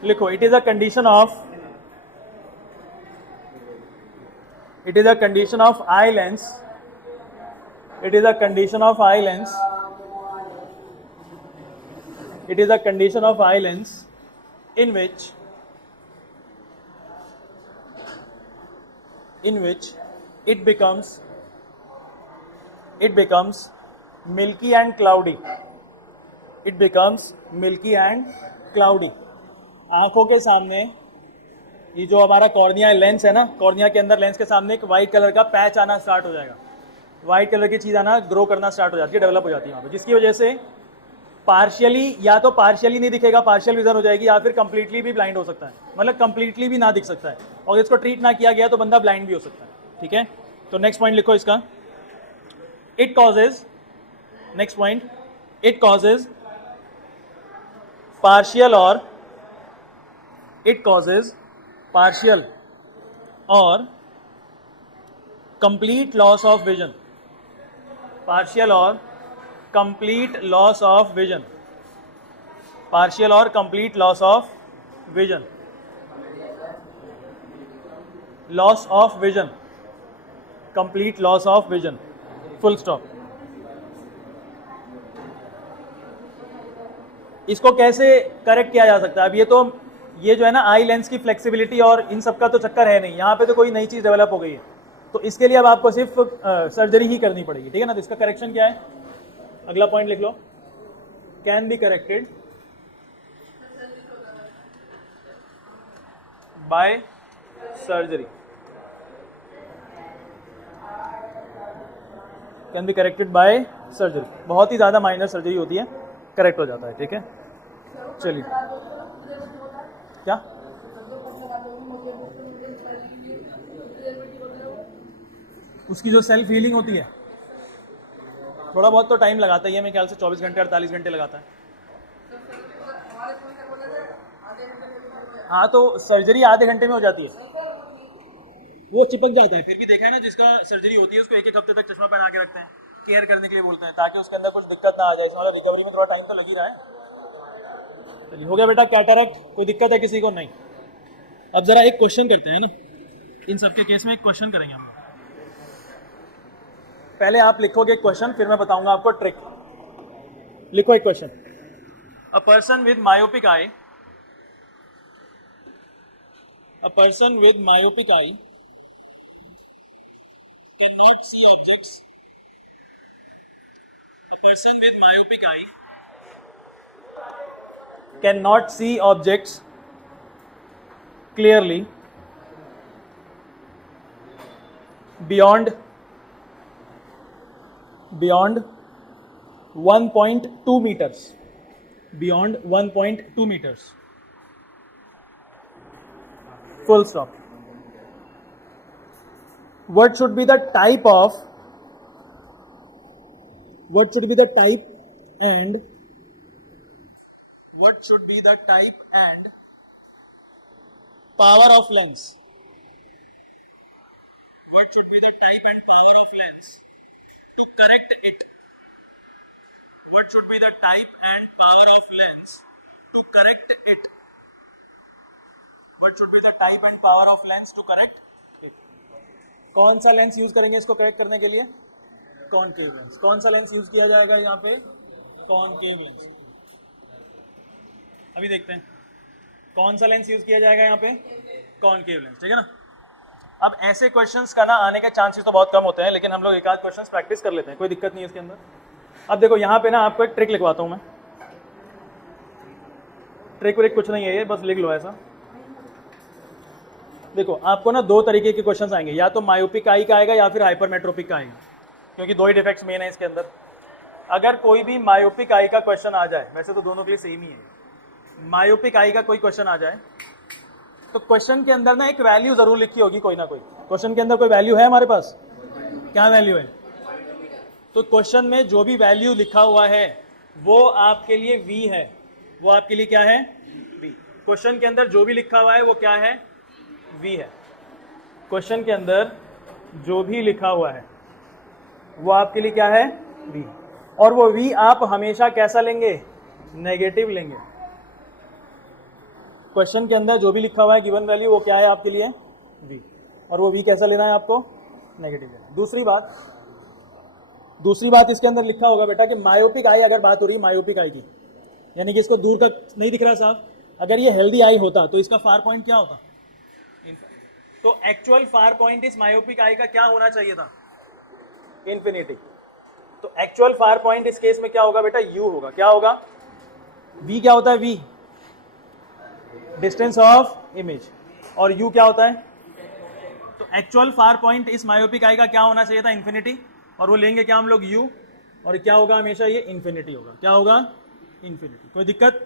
लिखो, it is a condition of eye lens. It is a condition of eye lens. It is a condition of eye lens in which it becomes milky and cloudy. It becomes milky and cloudy. आंखों के सामने ये जो हमारा cornea lens है ना, cornea के अंदर लेंस के सामने एक वाइट कलर का पैच आना स्टार्ट हो जाएगा। वाइट कलर की चीज आना, ग्रो करना स्टार्ट हो जाती है, डेवलप हो जाती है वहां पे, जिसकी वजह से पार्शियली, या तो पार्शियली नहीं दिखेगा, पार्शियल विजन हो जाएगी, या फिर कंप्लीटली भी ब्लाइंड हो सकता है, मतलब कंप्लीटली भी ना दिख सकता है, और इसको ट्रीट ना किया गया तो बंदा ब्लाइंड भी हो सकता है। ठीक है, तो नेक्स्ट पॉइंट लिखो इसका, it causes, next point, it causes partial और complete loss of vision, partial और complete loss of vision, partial और complete loss of vision, loss of vision, complete loss of vision, full stop. इसको कैसे correct किया जा सकता है? अब ये जो है ना आई लेंस की फ्लेक्सिबिलिटी और इन सब का तो चक्कर है नहीं, यहाँ पे तो कोई नई चीज डेवलप हो गई है, तो इसके लिए अब आपको सिर्फ सर्जरी ही करनी पड़ेगी, ठीक है ना। तो इसका करेक्शन क्या है? अगला पॉइंट लिख लो, can be corrected by surgery, can be corrected by surgery. बहुत ही ज्यादा माइनर सर्जरी होती है, करेक्ट हो जाता है, ठीक है। चलिए, क्या उसकी जो सेल्फ हीलिंग होती है, थोड़ा बहुत तो टाइम लगाता ही है, मेरे ख्याल से 24 घंटे 48 घंटे लगाता है। हाँ, तो सर्जरी आधे घंटे में हो जाती है, वो चिपक जाता है। फिर भी देखा है ना, जिसका सर्जरी होती है उसको एक हफ्ते तक चश्मा पहना के रखते हैं, केयर करने के लिए बोलते हैं, ताकि उसके अंदर कुछ दिक्कत ना आ जाए। इसमें रिकवरी में थोड़ा टाइम तो लग ही रहा है। चलिए, हो गया बेटा कैटरैक्ट, कोई दिक्कत है किसी को? नहीं। अब जरा एक क्वेश्चन करते हैं ना, इन सबके केस में एक क्वेश्चन करेंगे हम। पहले आप लिखोगे एक क्वेश्चन, फिर मैं बताऊंगा आपको ट्रिक। लिखो एक question. A person with myopic eye, a person with myopic eye cannot see objects, a person with myopic eye cannot see objects clearly beyond 1.2 meters, beyond 1.2 meters, full stop. What should be the type of, what should be the type and, what should be the type and power of lens? What should be the type and power of lens to correct it? What should be the type and power of lens to correct it? What should be the type and power of lens to correct it? कौन सा lens use करेंगे इसको correct करने के लिए? Concave lens. कौन सा lens use किया जाएगा यहाँ पे? Concave lens. अभी देखते हैं कौन सा लेंस यूज किया जाएगा यहाँ पे? कॉनकेव लेंस, ठीक है ना। अब ऐसे क्वेश्चंस का ना आने के चांसेस तो बहुत कम होते हैं, लेकिन हम लोग एक आध क्वेश्चंस प्रैक्टिस कर लेते हैं, कोई दिक्कत नहीं है इसके अंदर। अब देखो यहाँ पे ना आपको एक ट्रिक लिखवाता हूँ मैं। ट्रिक व्रिक कुछ नहीं है ये, बस लिख लो ऐसा। देखो, आपको ना दो तरीके के क्वेश्चंस आएंगे, या तो मायोपिक आई का आएगा या फिर हाइपरमेट्रोपिक का आएगा, क्योंकि दो ही डिफेक्ट्स मेन है इसके अंदर। अगर कोई भी मायोपिक आई का क्वेश्चन आ जाए, वैसे तो दोनों के लिए सेम ही है, मायोपिक आई का कोई क्वेश्चन आ जाए तो क्वेश्चन के अंदर ना एक वैल्यू जरूर लिखी होगी, कोई ना कोई। क्वेश्चन के अंदर कोई वैल्यू है हमारे पास? क्या वैल्यू है? तो क्वेश्चन में जो भी वैल्यू लिखा हुआ है वो आपके लिए वी है। वो आपके लिए क्या है? वी। क्वेश्चन के अंदर जो भी लिखा हुआ है वो क्या है? वी है। क्वेश्चन के अंदर जो भी लिखा हुआ है वो आपके लिए क्या है? वी। और वो वी आप हमेशा कैसा लेंगे? नेगेटिव लेंगे। क्वेश्चन के अंदर जो भी लिखा हुआ है गिवन वैल्यू, वो क्या है आपके लिए? वी। और वो वी कैसा लेना है आपको? नेगेटिव लेना है। दूसरी बात इसके अंदर लिखा होगा बेटा कि मायोपिक आई, अगर बात हो रही है मायोपिक आई की, यानी कि इसको दूर तक नहीं दिख रहा साहब, अगर ये हेल्दी आई होता तो इसका फार पॉइंट क्या होता? तो एक्चुअल फार पॉइंट इस मायोपिक आई का क्या होना चाहिए था? इंफिनिटी। तो एक्चुअल फार पॉइंट इस केस में क्या होगा बेटा? यू होगा। क्या होगा? वी क्या होता है? वी डिस्टेंस ऑफ इमेज, और यू क्या होता है? तो एक्चुअल फार पॉइंट इस मायोपिक आई का क्या होना चाहिए था? इंफिनिटी। और वो लेंगे क्या हम लोग? यू। और क्या होगा हमेशा? ये इंफिनिटी होगा। क्या होगा? इंफिनिटी। कोई दिक्कत?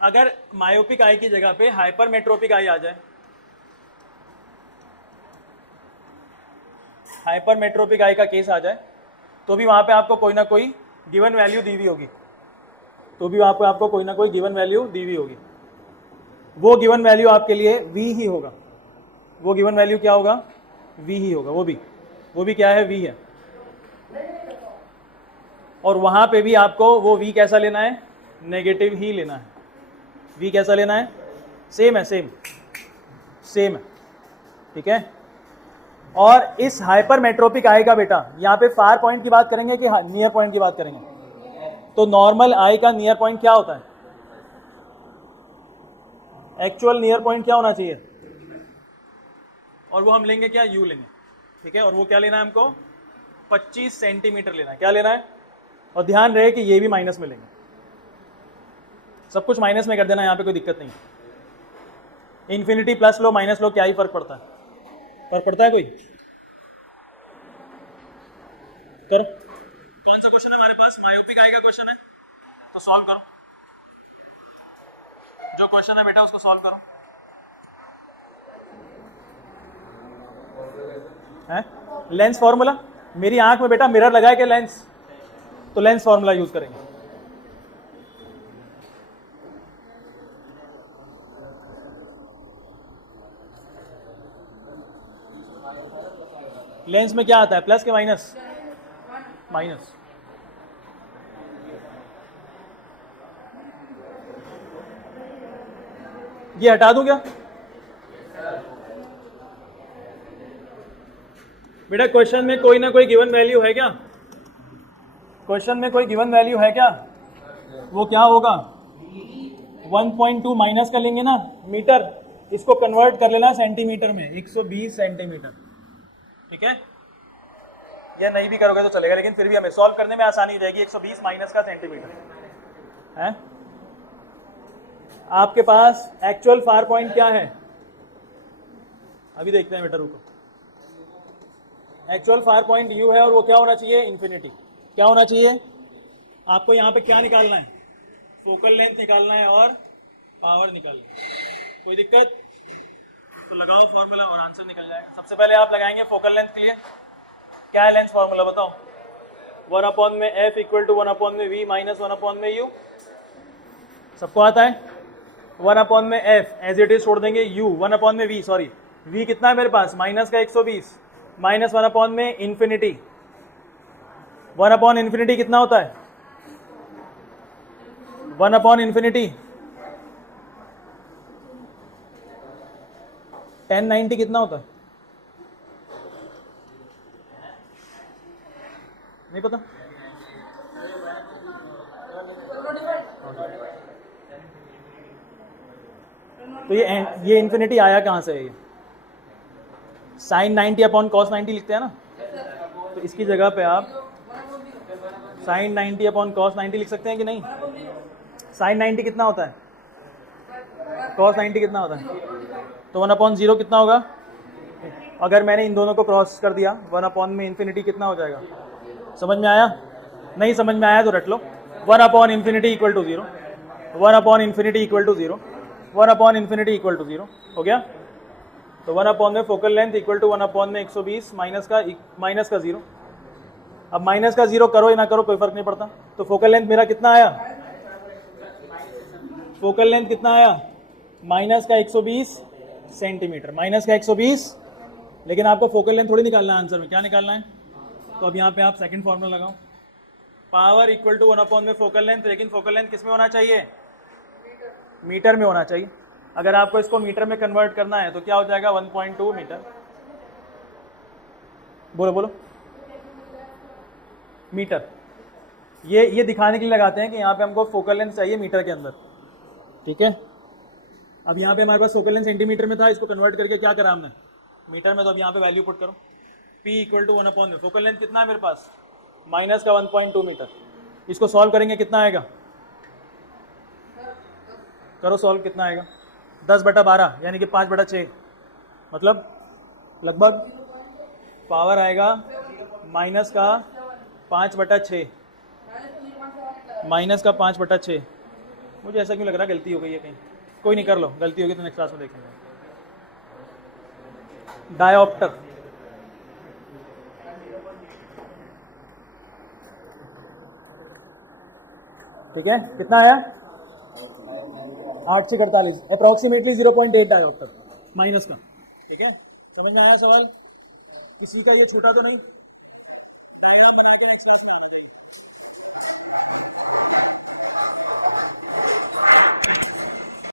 अगर मायोपिक आई की जगह पे हाइपरमेट्रोपिक आई आ जाए, हाइपरमेट्रोपिक आई का केस आ जाए, तो भी वहां पे आपको कोई ना कोई गिवन वैल्यू दी हुई होगी, तो भी वहां पे आपको कोई ना कोई गिवन वैल्यू दी हुई होगी। वो गिवन वैल्यू आपके लिए वी ही होगा। वो गिवन वैल्यू क्या होगा? वी ही होगा। वो भी क्या है? वी है। और वहाँ पे भी आपको वो v कैसा लेना है, नेगेटिव ही लेना है। v कैसा लेना है, सेम है, सेम है, ठीक है। और इस हाइपरमेट्रोपिक आई का बेटा यहाँ पे फार पॉइंट की बात करेंगे कि नियर पॉइंट की बात करेंगे? तो नॉर्मल आई का नियर पॉइंट क्या होता है, एक्चुअल नियर पॉइंट क्या होना चाहिए, और वो हम लेंगे क्या, u लेंगे, ठीक है। और वो क्या लेना है हमको, 25 सेंटीमीटर लेना है। क्या लेना है, और ध्यान रहे कि ये भी माइनस में लेंगे, सब कुछ माइनस में कर देना, यहाँ पे कोई दिक्कत नहीं। Infinity plus low minus low, क्या ही फर्क पड़ता है, फर्क पड़ता है कोई? करो, कौन सा क्वेश्चन है हमारे पास, मायोपिक आई का क्वेश्चन है, तो सॉल्व करो। जो क्वेश्चन है बेटा उसको सॉल्व करो। है लेंस फॉर्मूला, मेरी आंख में बेटा मिरर लगाए के लेंस, तो लेंस फॉर्मूला यूज करेंगे। लेंस में क्या आता है, प्लस के माइनस, माइनस। ये हटा दूं क्या बेटा, क्वेश्चन में कोई ना कोई गिवन वैल्यू है क्या, क्वेश्चन में कोई गिवन वैल्यू है क्या, वो क्या होगा, 1.2 माइनस कर लेंगे ना मीटर, इसको कन्वर्ट कर लेना सेंटीमीटर में, 120 सेंटीमीटर, ठीक है। या नहीं भी करोगे तो चलेगा, लेकिन फिर भी हमें सॉल्व करने में आसानी हो जाएगी। 120 माइनस का सेंटीमीटर है। आपके पास एक्चुअल फार पॉइंट क्या है, अभी देखते हैं बेटा, रुको। एक्चुअल फार पॉइंट u है और वो क्या होना चाहिए, इन्फिनिटी। क्या होना चाहिए आपको, यहाँ पे क्या निकालना है, फोकल लेंथ निकालना है और पावर निकालना है। कोई दिक्कत तो लगाओ फॉर्मूला और आंसर निकल जाएगा। सबसे पहले आप लगाएंगे फोकल लेंथ के लिए, क्या है लेंथ फॉर्मूला बताओ, 1 में f इक्वल टू 1 में v माइनस 1 में u, सबको आता है। 1 में f एज इट इज छोड़ देंगे, u 1 में v, सॉरी v कितना है मेरे पास, माइनस का 120 माइनस 1 में इन्फिनिटी, 1 इन्फिनिटी कितना होता है, 1 इन्फिनिटी 1090 कितना होता है, नहीं पता? तो ये इन्फिनिटी आया कहाँ से है, ये साइन 90 अपॉन कॉस 90 लिखते हैं ना, तो इसकी जगह पे आप साइन 90 अपॉन कॉस 90 लिख सकते हैं कि नहीं। साइन 90 कितना होता है, कॉस 90 कितना होता है, तो 1/0 कितना होगा, अगर मैंने इन दोनों को क्रॉस कर दिया 1 में इन्फिनिटी कितना हो जाएगा, समझ में आया? नहीं समझ में आया तो रट लो, 1 infinity equal to 0, 1 infinity equal to 0, 1 infinity equal to 0 हो गया। तो 1 में फोकल लेंथ इक्वल टू 1 में 120 माइनस का 0। अब माइनस का 0 करो या ना करो कोई फर्क नहीं पड़ता। तो फोकल लेंथ मेरा कितना आया, फोकल लेंथ कितना आया, माइनस का 120 सेंटीमीटर, माइनस का 120। लेकिन आपको फोकल लेंथ थोड़ी निकालना है, आंसर में क्या निकालना है, तो अब यहाँ पे आप सेकंड फॉर्मूला लगाओ, पावर इक्वल टू 1 में फोकल लेंथ। लेकिन फोकल लेंथ किस में होना चाहिए, मीटर में होना चाहिए। अगर आपको इसको मीटर में कन्वर्ट करना है तो क्या हो जाएगा, 1.2 मीटर। बोलो बोलो, मीटर। ये दिखाने के लिए लगाते हैं कि यहाँ पे हमको फोकल लेंथ चाहिए मीटर के अंदर, ठीक है। अब यहाँ पे हमारे पास फोकल लेंथ सेंटीमीटर में था, इसको कन्वर्ट करके क्या करा हमने, मीटर में। तो अब यहाँ पे वैल्यू पुट करो, P इक्वल टू 1 में फोकल लेंथ कितना है मेरे पास, माइनस का 1.2 मीटर। इसको सॉल्व करेंगे कितना आएगा, करो सॉल्व, कितना आएगा, 10/12 यानी कि 5/6, मतलब लगभग पावर आएगा माइनस का 5/6, माइनस का 5/6। मुझे ऐसा क्यों लग रहा है गलती हो गई है कहीं, कोई नहीं कर लो, गलती होगी तो नेक्स्ट क्लास में देखेंगे। डायोप्टर, ठीक है, कितना आया, 8 से 48, अप्रॉक्सीमेटली 0.8 डायोप्टर माइनस का, ठीक है। समझ में आया सवाल, किसी का ये छोटा तो नहीं।